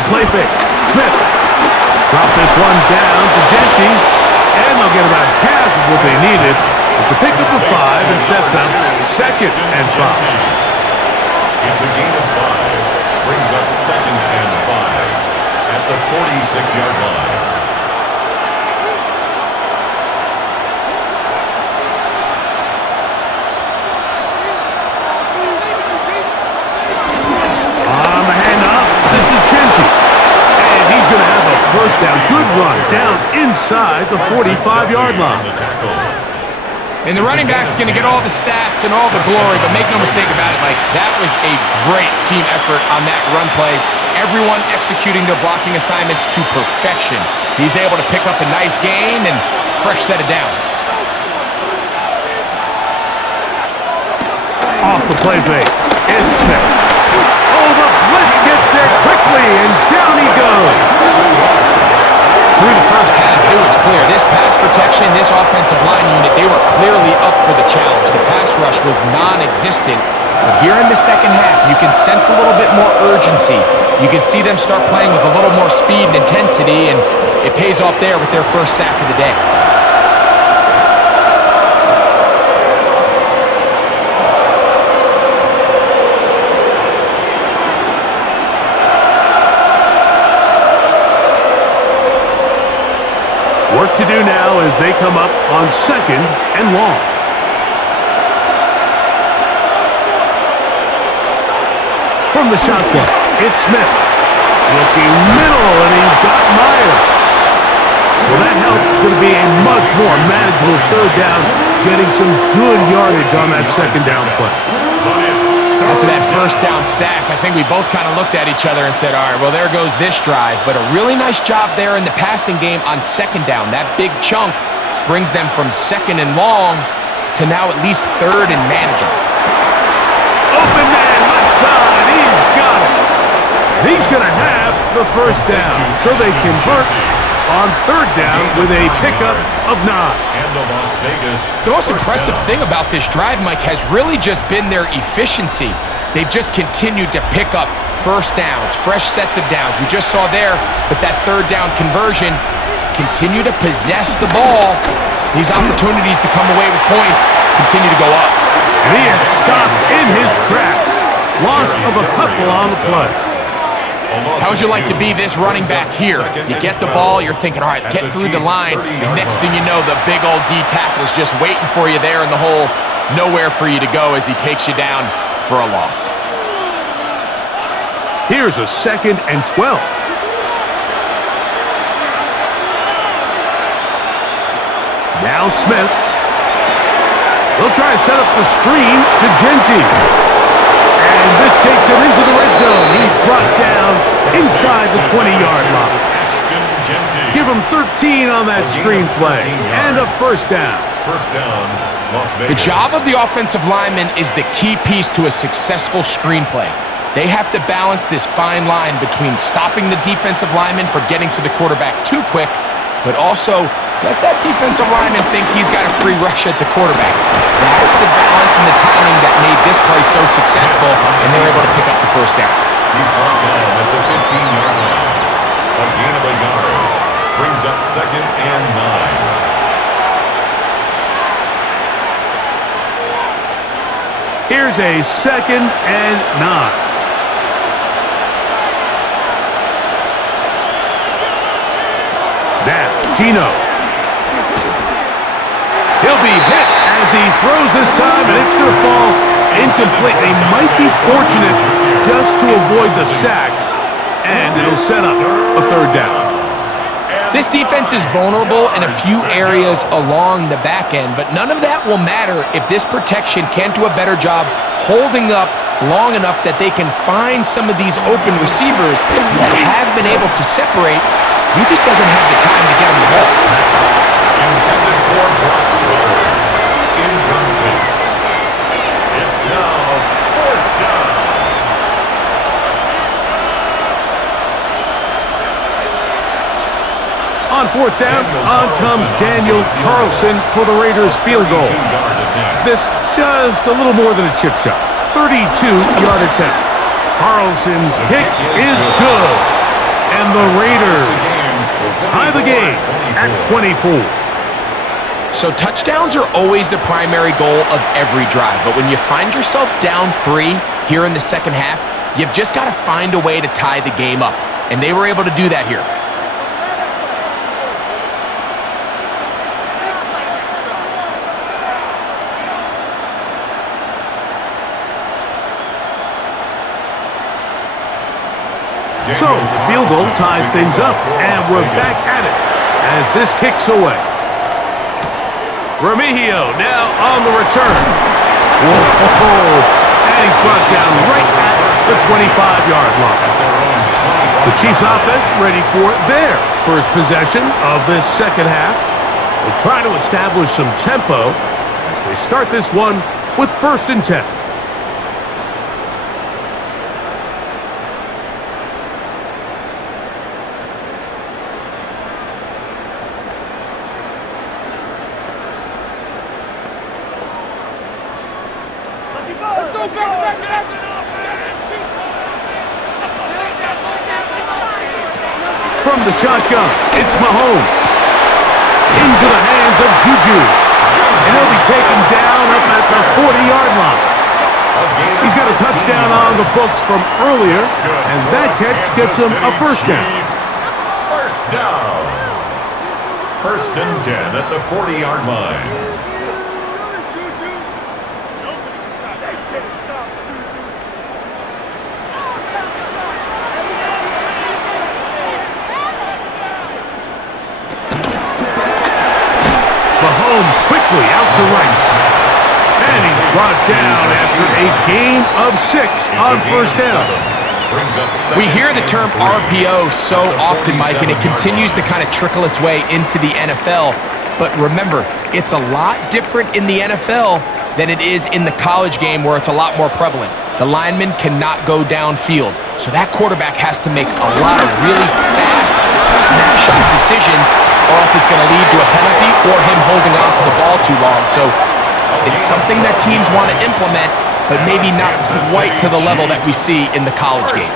Play fake. Smith. Drop this one down to Genty, and they'll get about half of what they needed. It's a pickup of 5 and sets up 2nd and 5. It's a gain of 5. Brings up 2nd and 5 at the 46-yard line. inside the 45-yard line. And the running back's going to get all the stats and all the glory, but make no mistake about it, Mike, that was a great team effort on that run play. Everyone executing their blocking assignments to perfection. He's able to pick up a nice gain and fresh set of downs. Off the play fake, it's Smith. Oh, the blitz gets there quickly, and down he goes. Through the first half, it was clear. This pass protection, this offensive line unit, they were clearly up for the challenge. The pass rush was non-existent. But here in the second half, you can sense a little bit more urgency. You can see them start playing with a little more speed and intensity, and it pays off there with their first sack of the day. Work to do now as they come up on 2nd and long. From the shotgun, it's Smith. Looking middle, and he's got Myers. Well, that helps. It's going to be a much more manageable 3rd down, getting some good yardage on that 2nd down play. After that first down sack, I think we both kind of looked at each other and said, all right, well, there goes this drive. But a really nice job there in the passing game on 2nd down. That big chunk brings them from 2nd and long to now at least 3rd and manageable. Open man, left side, he's got it. He's going to have the first down, so they convert on 3rd down with a pickup of 9. The most impressive thing about this drive, Mike, has really just been their efficiency. They've just continued to pick up first downs, fresh sets of downs. We just saw there, but that 3rd down conversion, continue to possess the ball. These opportunities to come away with points continue to go up. And he is stopped in his tracks. Loss of a couple on the play. How would you like to be this running back here? You get the ball, you're thinking, all right, get through the line. The next thing you know, the big old D tackle's just waiting for you there in the hole. Nowhere for you to go as he takes you down for a loss. Here's a 2nd and 12. Now Smith. They'll try to set up the screen to Genty. And this takes him into the red zone. He's brought down inside the 20-yard line. Give him 13 on that screen play and a first down. The job of the offensive lineman is the key piece to a successful screenplay. They have to balance this fine line between stopping the defensive lineman from getting to the quarterback too quick, but also let that defensive lineman think he's got a free rush at the quarterback. That's the balance and the timing that made this play so successful, and they're able to pick up the first down. He's brought down at the 15-yard line. A gain of a yard brings up 2nd and 9. Here's a 2nd and 9. Now, Gino. He'll be hit as he throws this time, and it's going to fall incomplete. They might be fortunate just to avoid the sack, and it'll set up a 3rd down. This defense is vulnerable in a few areas along the back end, but none of that will matter if this protection can't do a better job holding up long enough that they can find some of these open receivers that have been able to separate. He just doesn't have the time to get them the ball. Intended for Brock Bowers. Incomplete. It's now 4th down. On 4th down, on comes Daniel Carlson for the Raiders' field goal. This just a little more than a chip shot. 32-yard attempt. Carlson's kick is good. And the Raiders will tie the game at 24. So touchdowns are always the primary goal of every drive. But when you find yourself down 3 here in the second half, you've just got to find a way to tie the game up. And they were able to do that here. So the field goal ties things up, and we're back at it. as this kicks away. Remigio now on the return. Whoa! And he's brought down right at the 25-yard line. The Chiefs offense ready for their first possession of this second half. They'll try to establish some tempo as they start this one with 1st and 10. From the shotgun, it's Mahomes. Into the hands of Juju. And he'll be taken down up at the 40-yard line. He's got a touchdown on the books from earlier, and that catch gets him a first down. First down. 1st and 10 at the 40-yard line. Mahomes quickly out to Rice. And he's brought down after a gain of 6 on first down. We hear the term RPO so often, Mike, and it continues to kind of trickle its way into the NFL. But remember, it's a lot different in the NFL than it is in the college game where it's a lot more prevalent. The lineman cannot go downfield, so that quarterback has to make a lot of really fast snapshot decisions, or else it's going to lead to a penalty or him holding on to the ball too long. So it's something that teams want to implement, but maybe not quite to the level that we see in the college game.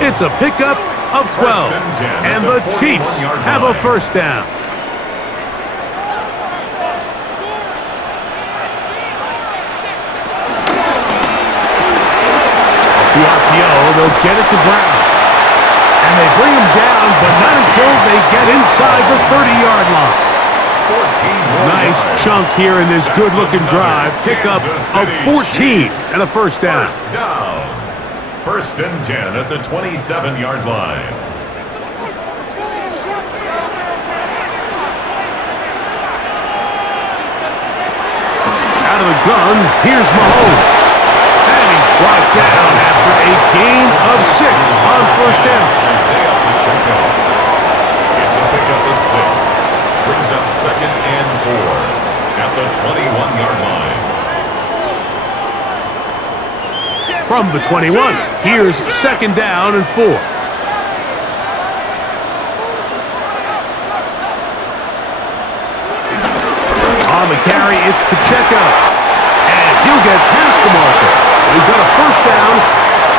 It's a pickup of 12, and the Chiefs have a first down. The RPO, they'll get it to Brown. And they bring him down, but not until they get inside the 30-yard line. Nice chunk here in this good-looking drive. Pickup of 14 and a first down. 1st and 10 at the 27-yard line. Out of the gun, here's Mahomes. And he's brought down after a gain of 6 on first down. It's a pickup of 6. Brings up 2nd and 4 at the 21-yard line. From the 21, here's 2nd down and 4. On the carry, it's Pacheco. And he'll get past the marker. So he's got a first down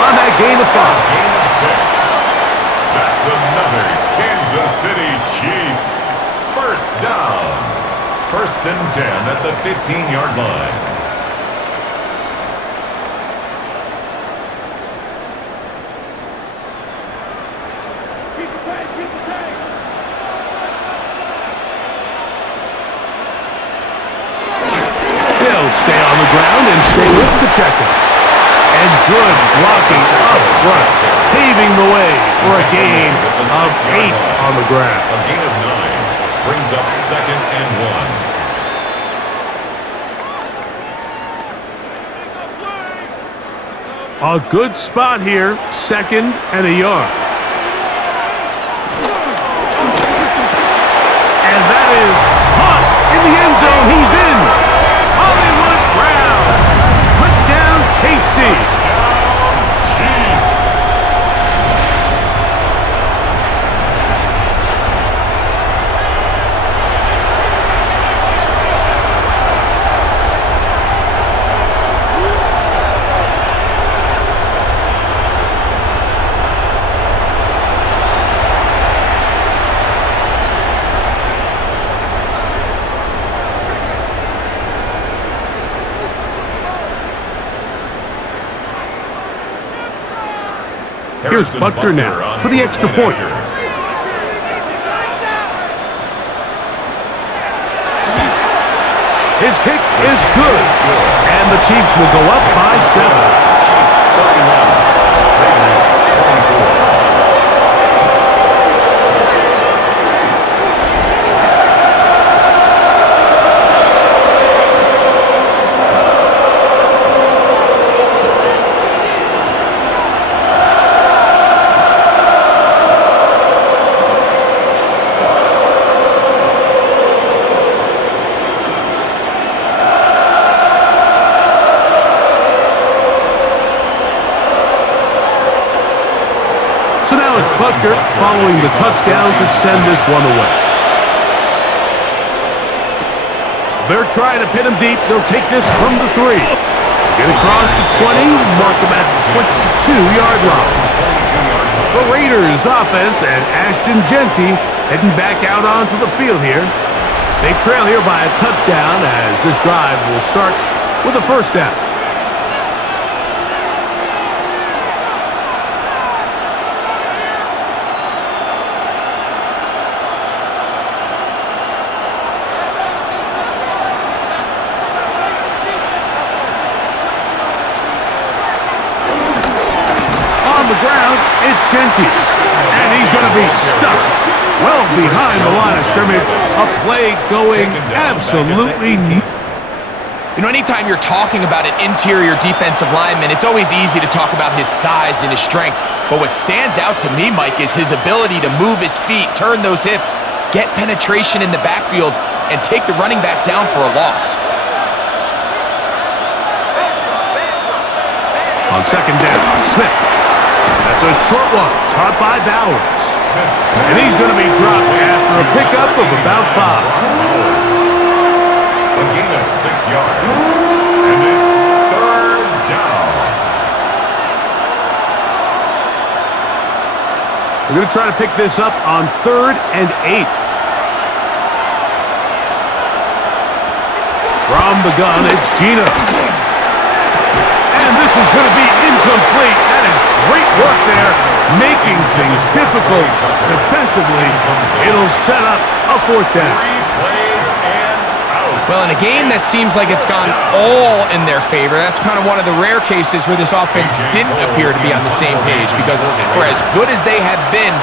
on that gain of 5. Gain of 6. That's another Kansas City Chiefs. First down. 1st and 10 at the 15-yard line. They'll stay on the ground and stay with Pacheco. And good blocking up front, paving the way for a gain of 8 on the ground. A gain of 9 brings up 2nd and 1. A good spot here, 2nd and a yard. And that is caught in the end zone. He's in. Hollywood Brown. Touchdown, KC. Here's Butker now for the extra point. His kick is good. And the Chiefs will go up by 7. Butker following the touchdown to send this one away. They're trying to pin him deep. They'll take this from the 3. Get across the 20, mark him at the 22-yard line. The Raiders offense and Ashton Genty heading back out onto the field here. They trail here by a touchdown as this drive will start with a first down. On the ground, it's Genty, and he's going to be stuck well behind the line of scrimmage. A play going absolutely. You know, anytime you're talking about an interior defensive lineman, it's always easy to talk about his size and his strength. But what stands out to me, Mike, is his ability to move his feet, turn those hips, get penetration in the backfield, and take the running back down for a loss. On second down, Smith. That's a short one, caught by Bowers. And he's going to be dropped after a pickup of about 5. A gain of 6 yards. And it's third down. We're going to try to pick this up on 3rd and 8. From the gun, it's Gino. And this is going to be incomplete. That is great work there, making things difficult defensively. It'll set up a 4th down. 3 plays and out. Well, in a game that seems like it's gone all in their favor, that's kind of one of the rare cases where this offense didn't appear to be on the same page, because for as good as they have been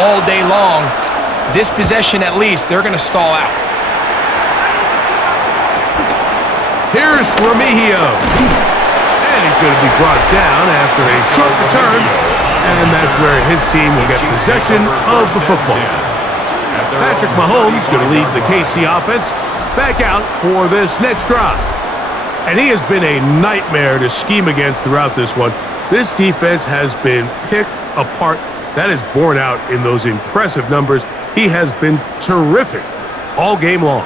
all day long, this possession at least, they're going to stall out. Here's Remigio. And he's going to be brought down after a short return, and that's where his team will get possession of the football. Patrick Mahomes going to lead the KC offense back out for this next drive. And he has been a nightmare to scheme against throughout this one. This defense has been picked apart. That is borne out in those impressive numbers. He has been terrific all game long.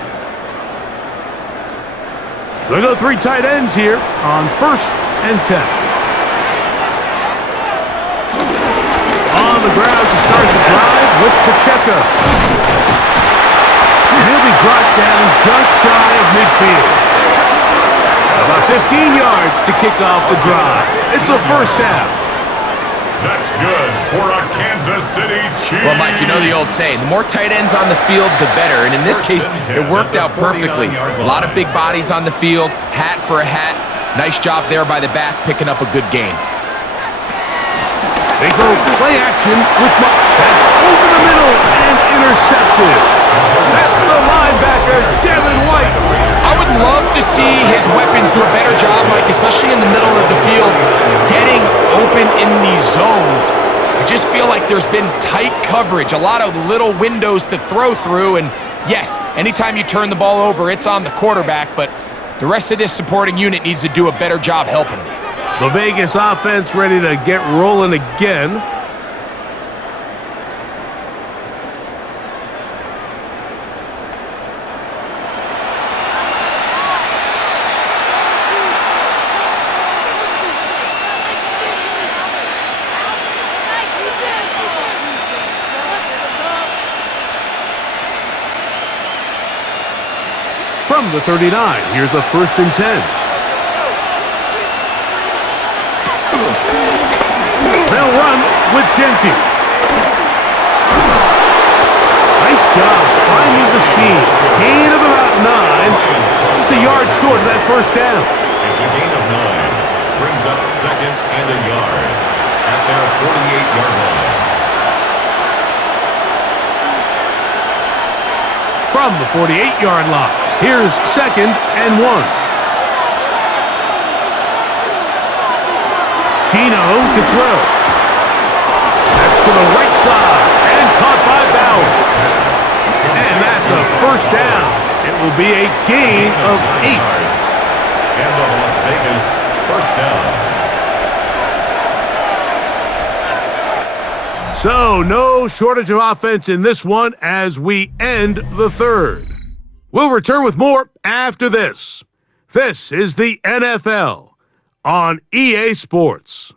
They'll go 3 tight ends here on 1st and 10. On the ground to start the drive with Pacheco. And he'll be brought down just shy of midfield. About 15 yards to kick off the drive. It's a first down. That's good for a Kansas City Chiefs. Well, Mike, you know the old saying, the more tight ends on the field, the better. And in this case, it worked out perfectly. A lot of big bodies on the field, hat for a hat. Nice job there by the back, picking up a good gain. They go play action with that's over the middle and intercepted. That's the linebacker, Devin White. I would love to see his weapons do a better job, Mike, especially in the middle of the field, getting open in these zones. I just feel like there's been tight coverage, a lot of little windows to throw through, and yes, anytime you turn the ball over, it's on the quarterback, but the rest of this supporting unit needs to do a better job helping him. The Vegas offense ready to get rolling again. From the 39, here's a 1st and 10. They'll run with Genty. Nice job finding the seam. Gain of about 9. Just a yard short of that first down. It's a gain of 9. Brings up 2nd and a yard at their 48-yard line. From the 48-yard line, here's 2nd and 1. Gino to throw. That's to the right side and caught by Bowers. And that's a first down. It will be a gain of 8. And the Las Vegas first down. So, no shortage of offense in this one as we end the third. We'll return with more after this. This is the NFL on EA Sports.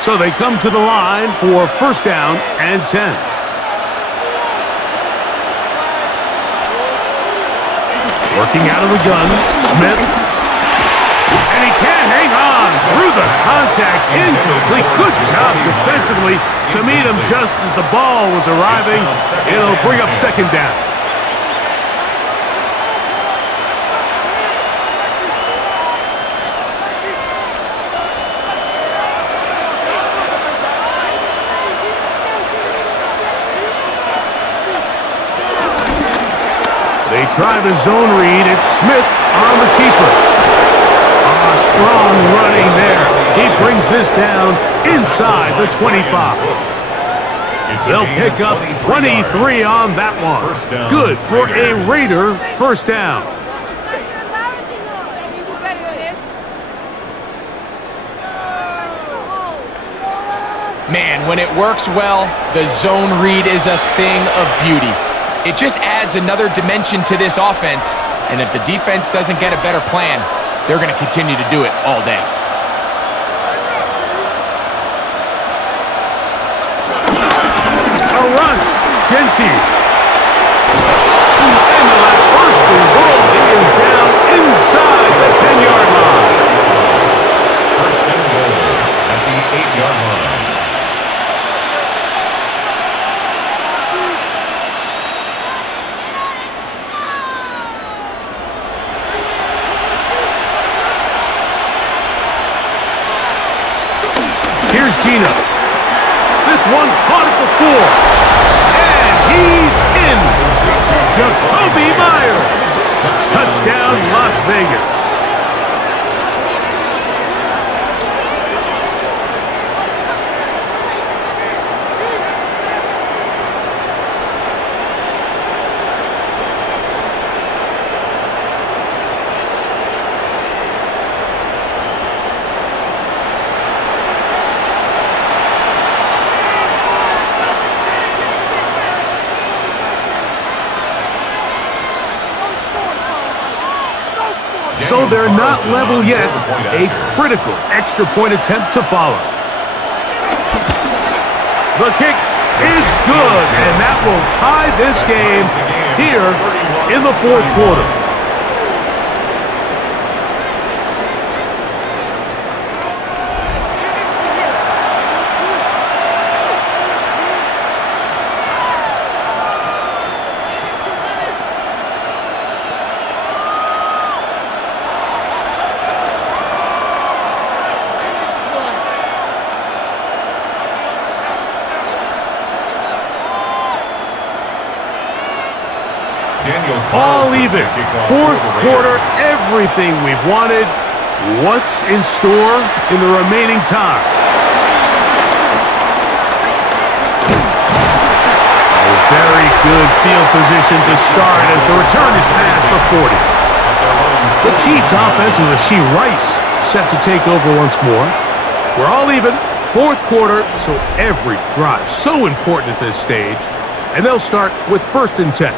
So they come to the line for first down and 10. Working out of the gun, Smith. And he can't hang on through the contact. Incomplete. Good job defensively to meet him just as the ball was arriving. It'll bring up second down. They try the zone read. It's Smith on the keeper. Strong running there. He brings this down inside the 25. They'll pick up 23 on that one. Good for a Raider first down. Man, when it works well, the zone read is a thing of beauty. It just adds another dimension to this offense, and if the defense doesn't get a better plan, they're going to continue to do it all day. A run, Genty. And the first and goal is down inside the 10-yard line. First and goal at the 8-yard line. Here's Gino. This one caught at the 4. And he's in. Jacoby Myers. Touchdown, Las Vegas. So they're not level yet. A critical extra point attempt to follow. The kick is good, and that will tie this game here in the fourth quarter. All even. Fourth quarter, everything we've wanted. What's in store in the remaining time? A very good field position to start as the return is past the 40. The Chiefs' offense and Rashee Rice set to take over once more. We're all even. Fourth quarter, so every drive so important at this stage. And they'll start with first and 10.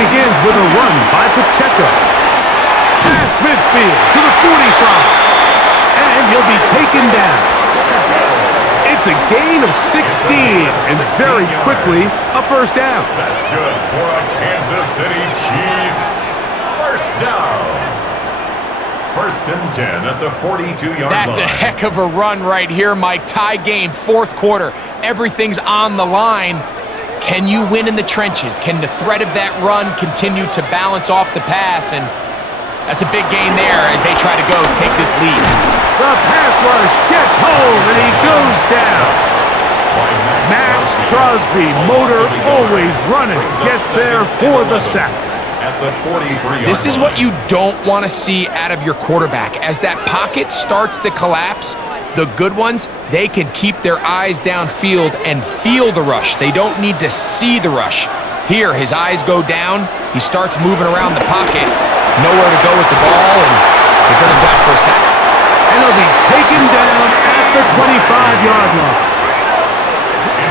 Begins with a run by Pacheco. Past midfield to the 45. And he'll be taken down. It's a gain of 16, and very quickly, a first down. That's good for a Kansas City Chiefs. First down. First and 10 at the 42-yard line. That's a heck of a run right here, Mike. Tie game, fourth quarter. Everything's on the line. Can you win in the trenches? Can the threat of that run continue to balance off the pass? And that's a big gain there as they try to go take this lead. The pass rush gets home, and he goes down. Max Crosby, motor always running, gets there for the sack. At the 43-yard This is what you don't want to see out of your quarterback. As that pocket starts to collapse, the good ones, they can keep their eyes downfield and feel the rush. They don't need to see the rush. Here, his eyes go down. He starts moving around the pocket. Nowhere to go with the ball, and they bring him down for a sack. And he'll be taken down at the 25-yard line.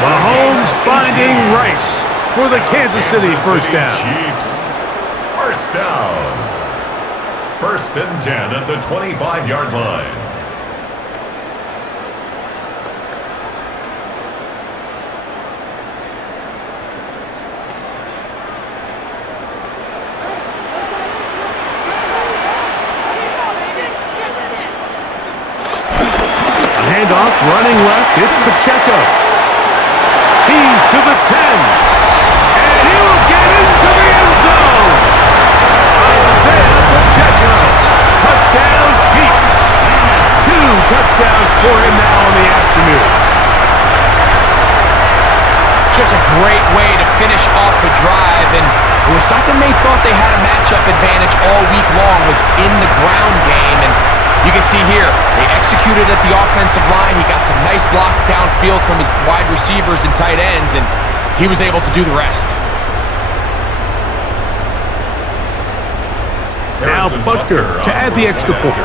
Mahomes finding Rice for the Kansas City first down. Chiefs. First down. First and 10 at the 25-yard line. A handoff, running left, it's Pacheco. He's to the 10. And he'll get into the end zone. Isaiah Pacheco. Touchdown, Chiefs. 2 touchdowns for him now in the afternoon. Just a great way to finish off a drive, and it was something they thought they had a matchup advantage all week long, was in the ground game. And you can see here, they executed at the offensive line. He got some nice blocks downfield from his wide receivers and tight ends, and he was able to do the rest. Now Butker to add the extra point.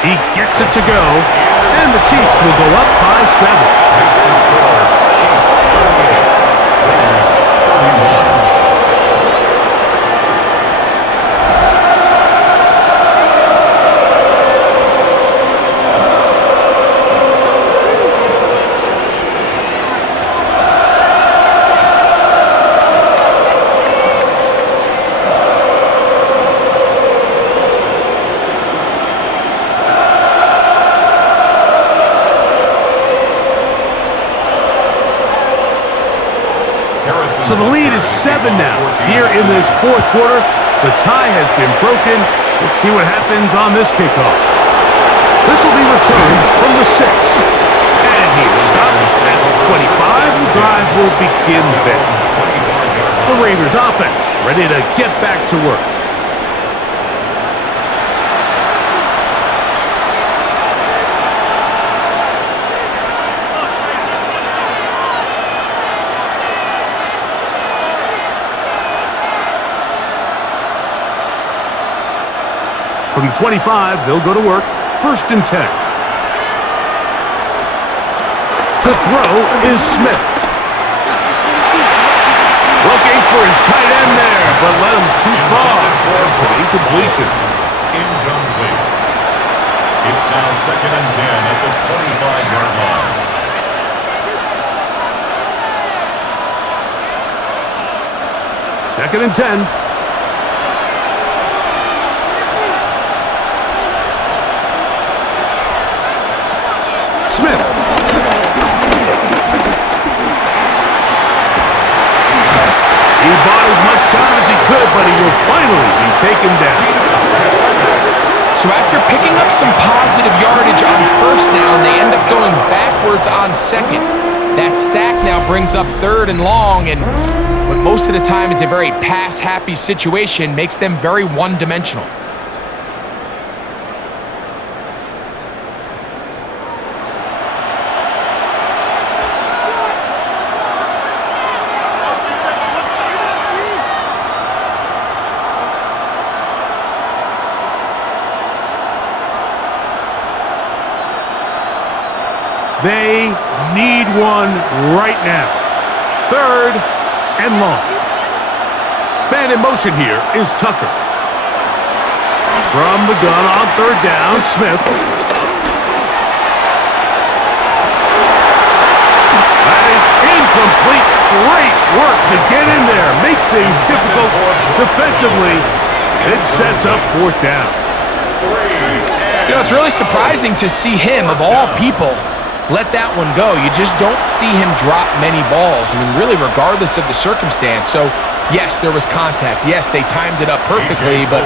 He gets it to go, and the Chiefs will go up by 7. Makes the score. Chiefs 38. Raiders 31. So the lead is 7 now. Here in this fourth quarter, the tie has been broken. Let's see what happens on this kickoff. This will be returned from the 6. And he stops at the 25. The drive will begin there. The Raiders offense ready to get back to work. From the 25, they'll go to work. First and 10. To throw is Smith. Looking for his tight end there, but let him too far. It's an incompletion. Incomplete. It's now second and 10 at the 25-yard line. Second and 10. Smith. He bought as much time as he could, but he will finally be taken down. So after picking up some positive yardage on first down, they end up going backwards on second. That sack now brings up third and long, and what most of the time is a very pass-happy situation makes them very one-dimensional. They need one right now. Third and long. Man in motion here is Tucker. From the gun on third down, Smith. That is incomplete. Great work work to get in there, make things difficult defensively. It sets up fourth down. You know, it's really surprising to see him, of all people, let that one go. You just don't see him drop many balls. I mean, really, regardless of the circumstance. So, yes, there was contact. Yes, they timed it up perfectly, but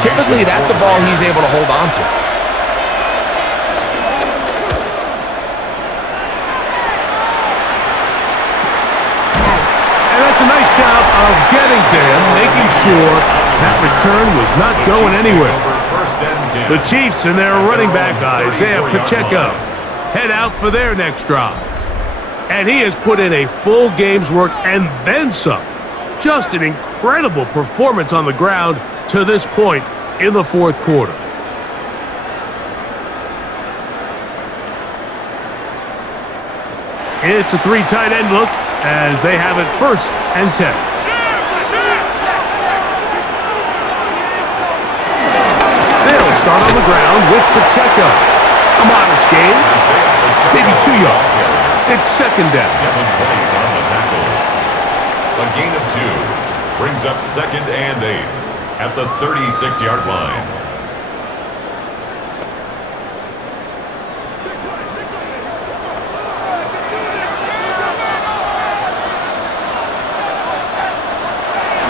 typically that's a ball he's able to hold on to. And that's a nice job of getting to him, making sure that return was not going anywhere. The Chiefs and their running back, Isaiah Pacheco, head out for their next drive. And he has put in a full game's work and then some. Just an incredible performance on the ground to this point in the fourth quarter. It's a three tight end look as they have it 1st and 10. They'll start on the ground with Pacheco. A modest gain, maybe 2 yards. It's 2nd down. A gain of 2 brings up 2nd and 8 at the 36-yard line.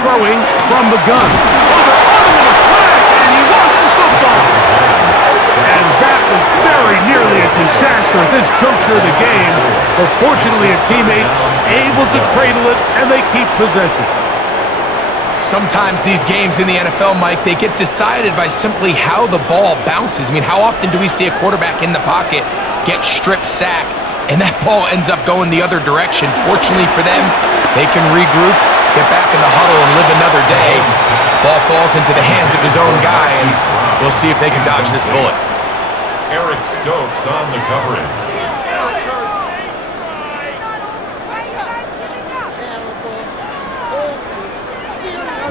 Throwing from the gun. And he lost the football. And that was very nearly a disaster at this juncture of the game. But fortunately, a teammate able to cradle it, and they keep possession. Sometimes these games in the NFL, Mike, they get decided by simply how the ball bounces. I mean, how often do we see a quarterback in the pocket get strip sacked, and that ball ends up going the other direction? Fortunately for them, they can regroup, get back in the huddle, and live another day. Ball falls into the hands of his own guy, and we'll see if they can dodge this bullet. Eric Stokes on the coverage.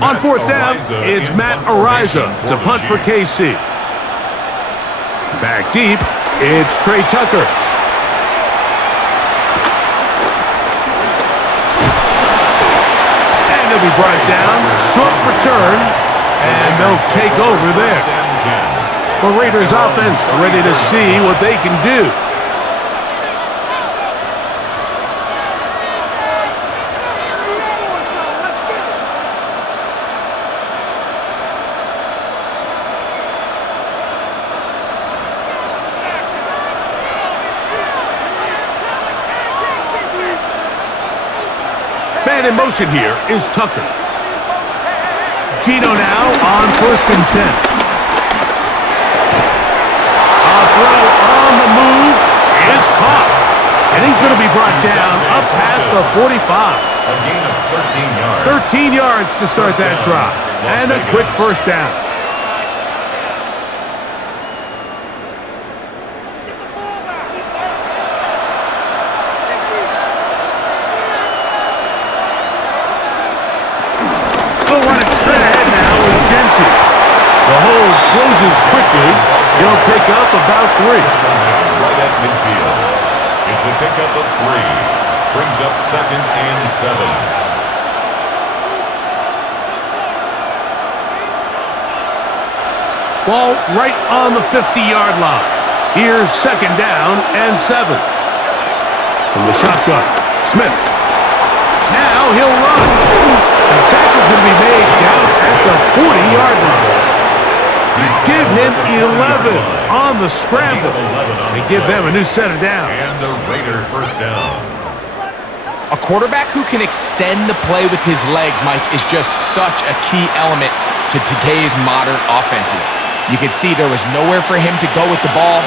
On 4th down, it's Matt Ariza to punt for KC. Back deep, it's Trey Tucker. And they'll be brought down, short return, and they'll take over there. The Raiders offense ready to see what they can do. Man in motion here is Tucker. Gino now on 1st and 10. A throw on the move is caught. And he's going to be brought down up past the 45. A gain of 13 yards. 13 yards to start that drive. And a quick 1st down. They'll run it straight ahead now with Genty. The hold closes quickly. He'll pick up about 3. Right at midfield. It's a pickup of 3. Brings up 2nd and 7. Ball right on the 50-yard line. Here's 2nd down and 7. From the shotgun, Smith. Now he'll run. The tackle's going to be made down at the 40-yard line. Give him 11 on the scramble. And give them a new set of downs. And the Raider 1st down. A quarterback who can extend the play with his legs, Mike, is just such a key element to today's modern offenses. You can see there was nowhere for him to go with the ball,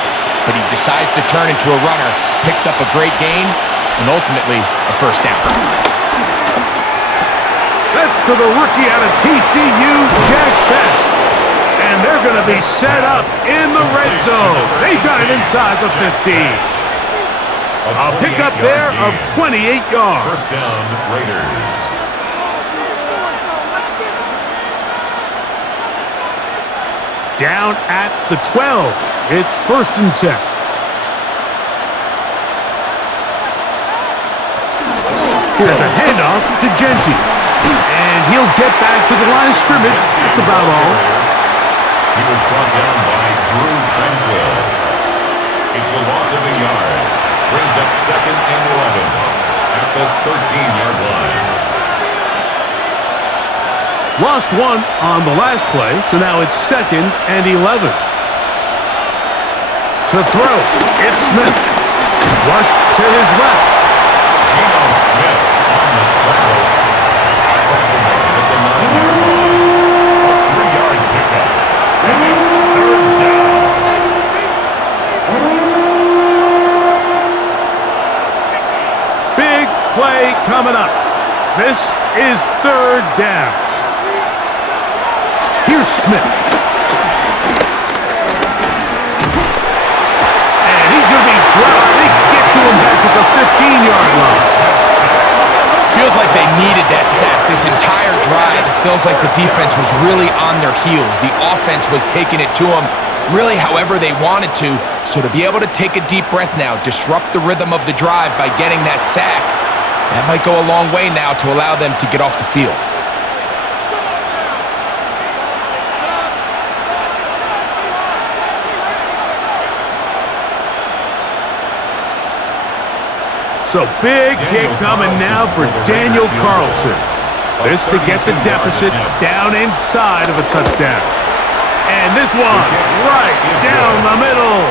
but he decides to turn into a runner, picks up a great gain, and ultimately a 1st down. That's to the rookie out of TCU, Jack Bech. And they're going to be set up in the red zone. They've got it inside the 15. A pickup there of 28 yards. 1st down, Raiders. Down at the 12. It's 1st and 10. Here's a handoff to Genty. And he'll get back to the line of scrimmage. That's about all. He was brought down by Drew Tranquil. It's a loss of a yard. Brings up 2nd and 11 at the 13-yard line. Lost one on the last play, so now it's 2nd and 11. To throw, it's Smith. Flush to his left. Geno Smith on the scramble. Tackle made at the 9-yard line. A 3-yard pickup. And it's 3rd down. Big play coming up. This is 3rd down. Here's Smith. And he's going to be dropped. They get to him back at the 15-yard line. Feels like they needed that sack this entire drive. It feels like the defense was really on their heels. The offense was taking it to them really however they wanted to. So to be able to take a deep breath now, disrupt the rhythm of the drive by getting that sack, that might go a long way now to allow them to get off the field. So big hit coming now for Daniel Carlson. This to get the deficit down inside of a touchdown. And this one right down the middle.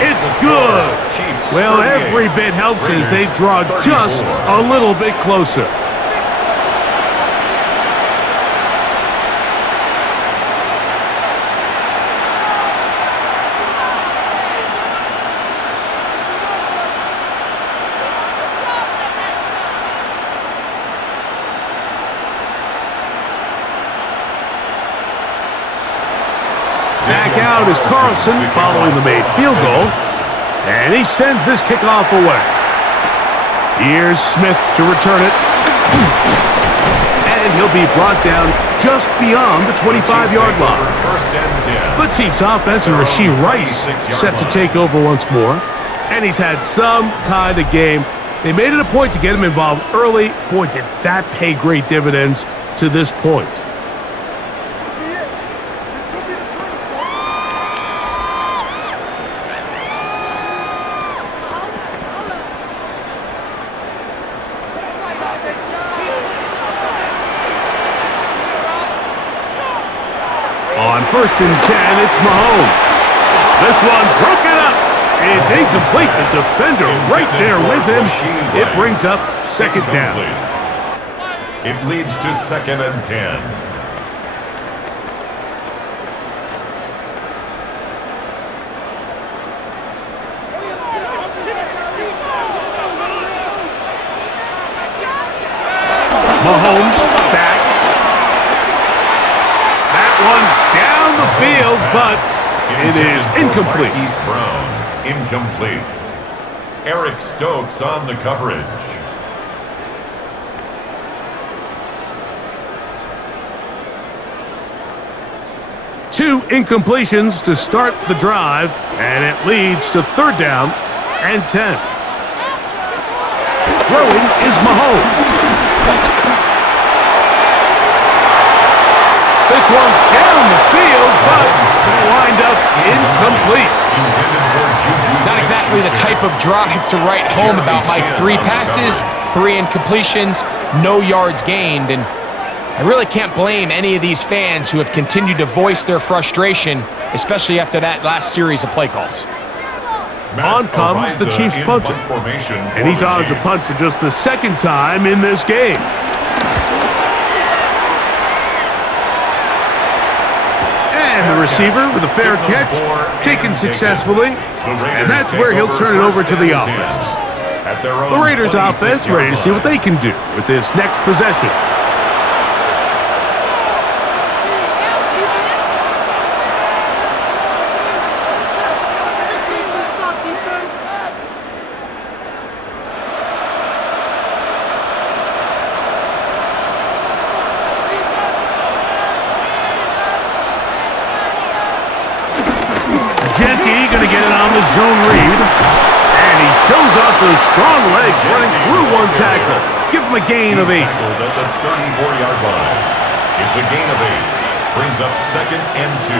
It's good. Well, every bit helps as they draw just a little bit closer. Back out is Carlson following the made field goal. And he sends this kickoff away. Here's Smith to return it. And he'll be brought down just beyond the 25-yard line. The Chiefs offense and Rashee Rice set to take over once more. And he's had some kind of game. They made it a point to get him involved early. Boy, did that pay great dividends to this point. On 1st and 10, it's Mahomes. This one broken up. It's incomplete. The defender right there with him. It brings up 2nd down. It leads to 2nd and 10. Mahomes back. That one down the field, but it is incomplete. Marquise Brown, incomplete. Eric Stokes on the coverage. Two incompletions to start the drive, and it leads to 3rd down and 10. Throwing is Mahomes. This one down the field, but will wind up incomplete. Not exactly the type of drive to write home about, Mike. 3 passes, 3 incompletions, no yards gained. And I really can't blame any of these fans who have continued to voice their frustration, especially after that last series of play calls. On comes the Chiefs punter, and he's on to punt for just the 2nd time in this game. And the receiver with a fair catch, taken successfully, and that's where he'll turn it over to the offense. The Raiders offense ready to see what they can do with this next possession. Genty going to get it on the zone read. And he shows off those strong legs running through one tackle. Give them a gain of 8. Tackled at the 34-yard line. It's a gain of 8. Brings up 2nd and 2.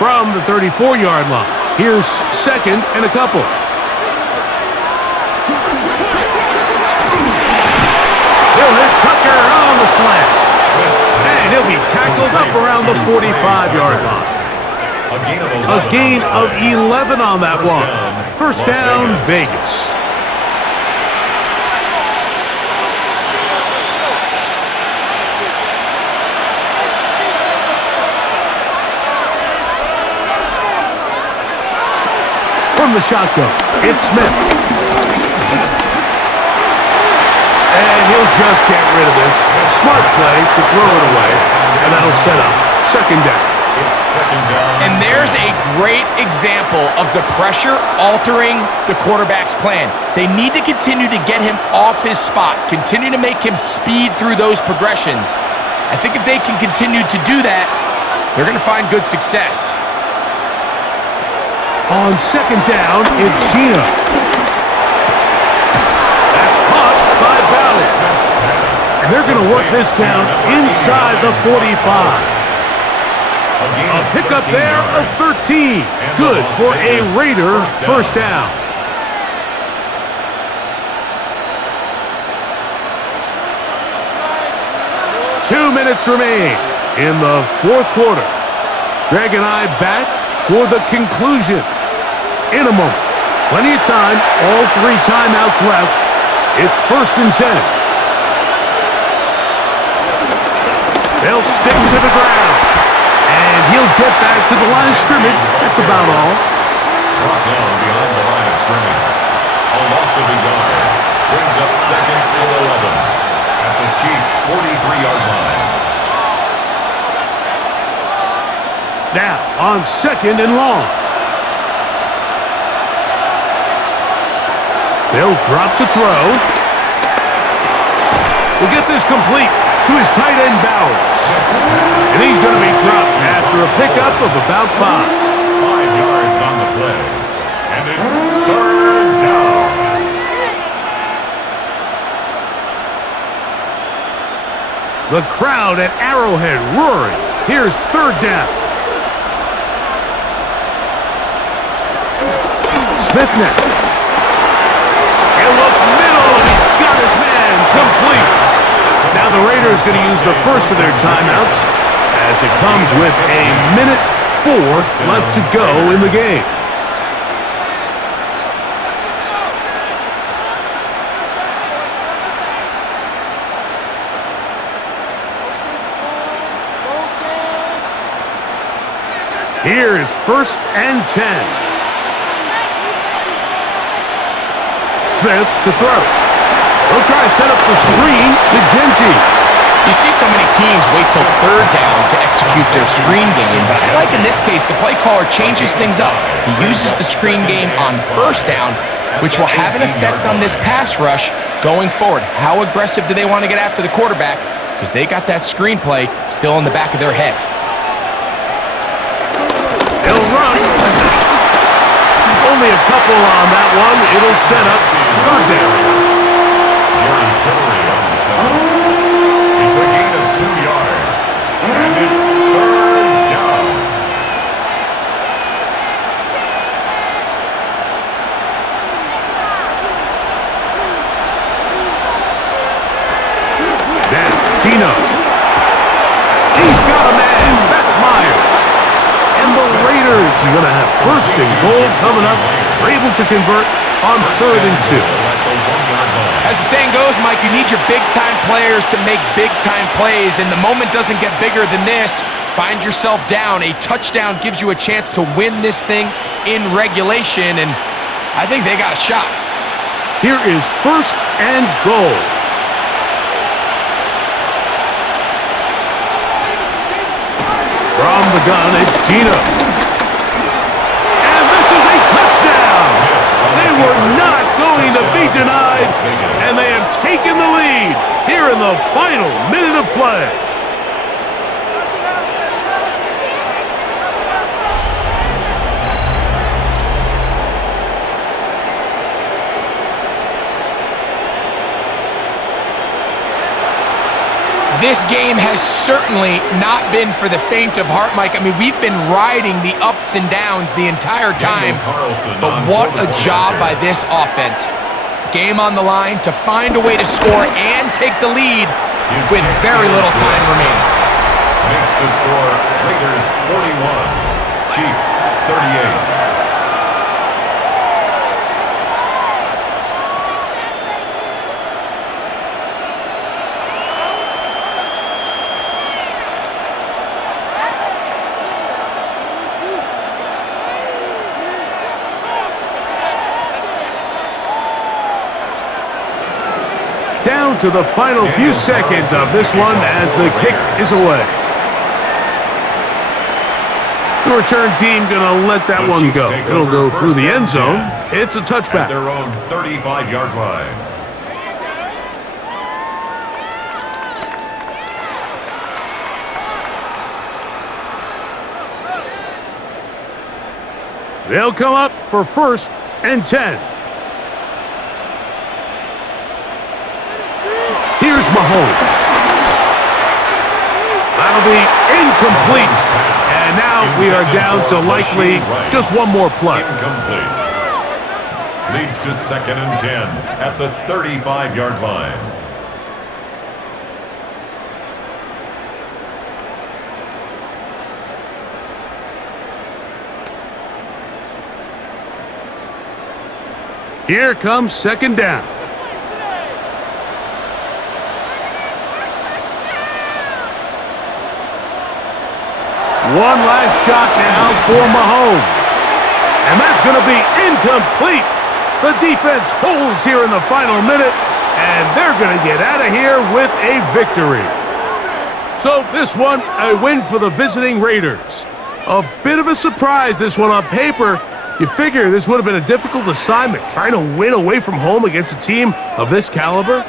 From the 34-yard line, here's 2nd and a couple. He'll hit Tucker on the slant. And he'll be tackled up around the 45-yard line. A gain of 11 on that one. First down, Vegas. From the shotgun, it's Smith. And he'll just get rid of this. Smart play to throw it away, and that'll set up 2nd down. It's 2nd down. And there's a great example of the pressure altering the quarterback's plan. They need to continue to get him off his spot, continue to make him speed through those progressions. I think if they can continue to do that, they're going to find good success. On 2nd down, it's Gino. That's caught by Bowers. And they're going to work this down inside the 45. A pickup there of 13. Good for a Raider first down. Two minutes remain in the 4th quarter. Greg and I back for the conclusion in a moment. Plenty of time, all 3 timeouts left. It's 1st and 10. They'll stick to the ground. And he'll get back to the line of scrimmage. That's about all. Brought down behind the line of scrimmage. A loss of a yard. Brings up 2nd and 11. At the Chiefs' 43-yard line. Now on 2nd and long. They'll drop to throw. We'll get this complete to his tight end Bowers. And he's going to be dropped after a pickup of about 5. 5 yards on the play. And it's 3rd down. The crowd at Arrowhead roaring. Here's 3rd down. Smith now. He'll look middle, and he's got his man complete. Now the Raiders going to use the first of their timeouts as it comes with a minute 4 left to go in the game. Here's 1st and 10. Smith to throw. They'll try to set up the screen to Genty. You see so many teams wait till 3rd down to execute their screen game, but I like in this case the play caller changes things up. He uses the screen game on 1st down, which will have an effect on this pass rush going forward. How aggressive do they want to get after the quarterback? Because they got that screenplay still in the back of their head. He'll run. Only a couple on that one. It'll set up 3rd down. Jerry Tillery on the stop. It's a gain of 2 yards. And it's 3rd down. Now, Gino. He's got a man. That's Myers. And the Raiders are going to have 1st and goal coming up. They're able to convert on 3rd and 2. As the saying goes, Mike, you need your big-time players to make big-time plays, and the moment doesn't get bigger than this. Find yourself down. A touchdown gives you a chance to win this thing in regulation, and I think they got a shot. Here is 1st and goal. From the gun, it's Gino. And this is a touchdown! They were not going to be denied, and they have taken the lead here in the final minute of play. This game has certainly not been for the faint of heart, Mike. I mean, we've been riding the ups and downs the entire time, but what a job by this offense. Game on the line to find a way to score and take the lead with very little time remaining. Makes the score Raiders 41, Chiefs 38. Down to the final few seconds of this one as the kick is away. The return team gonna let that one go. It'll go through the end zone. It's a touchback. At their own 35-yard line. They'll come up for 1st and 10. Here's Mahomes. That'll be incomplete. And now we are down to likely just one more play. Incomplete. Leads to 2nd and 10 at the 35-yard line. Here comes 2nd down. One last shot now for Mahomes. And that's going to be incomplete. The defense holds here in the final minute, and they're going to get out of here with a victory. So this one, a win for the visiting Raiders. A bit of a surprise, this one on paper. You figure this would have been a difficult assignment, trying to win away from home against a team of this caliber.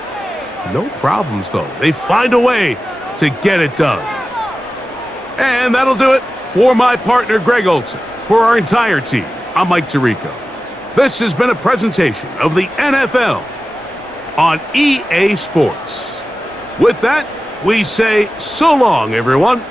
No problems, though. They find a way to get it done. And that'll do it for my partner, Greg Olson. For our entire team, I'm Mike Tirico. This has been a presentation of the NFL on EA Sports. With that, we say so long, everyone.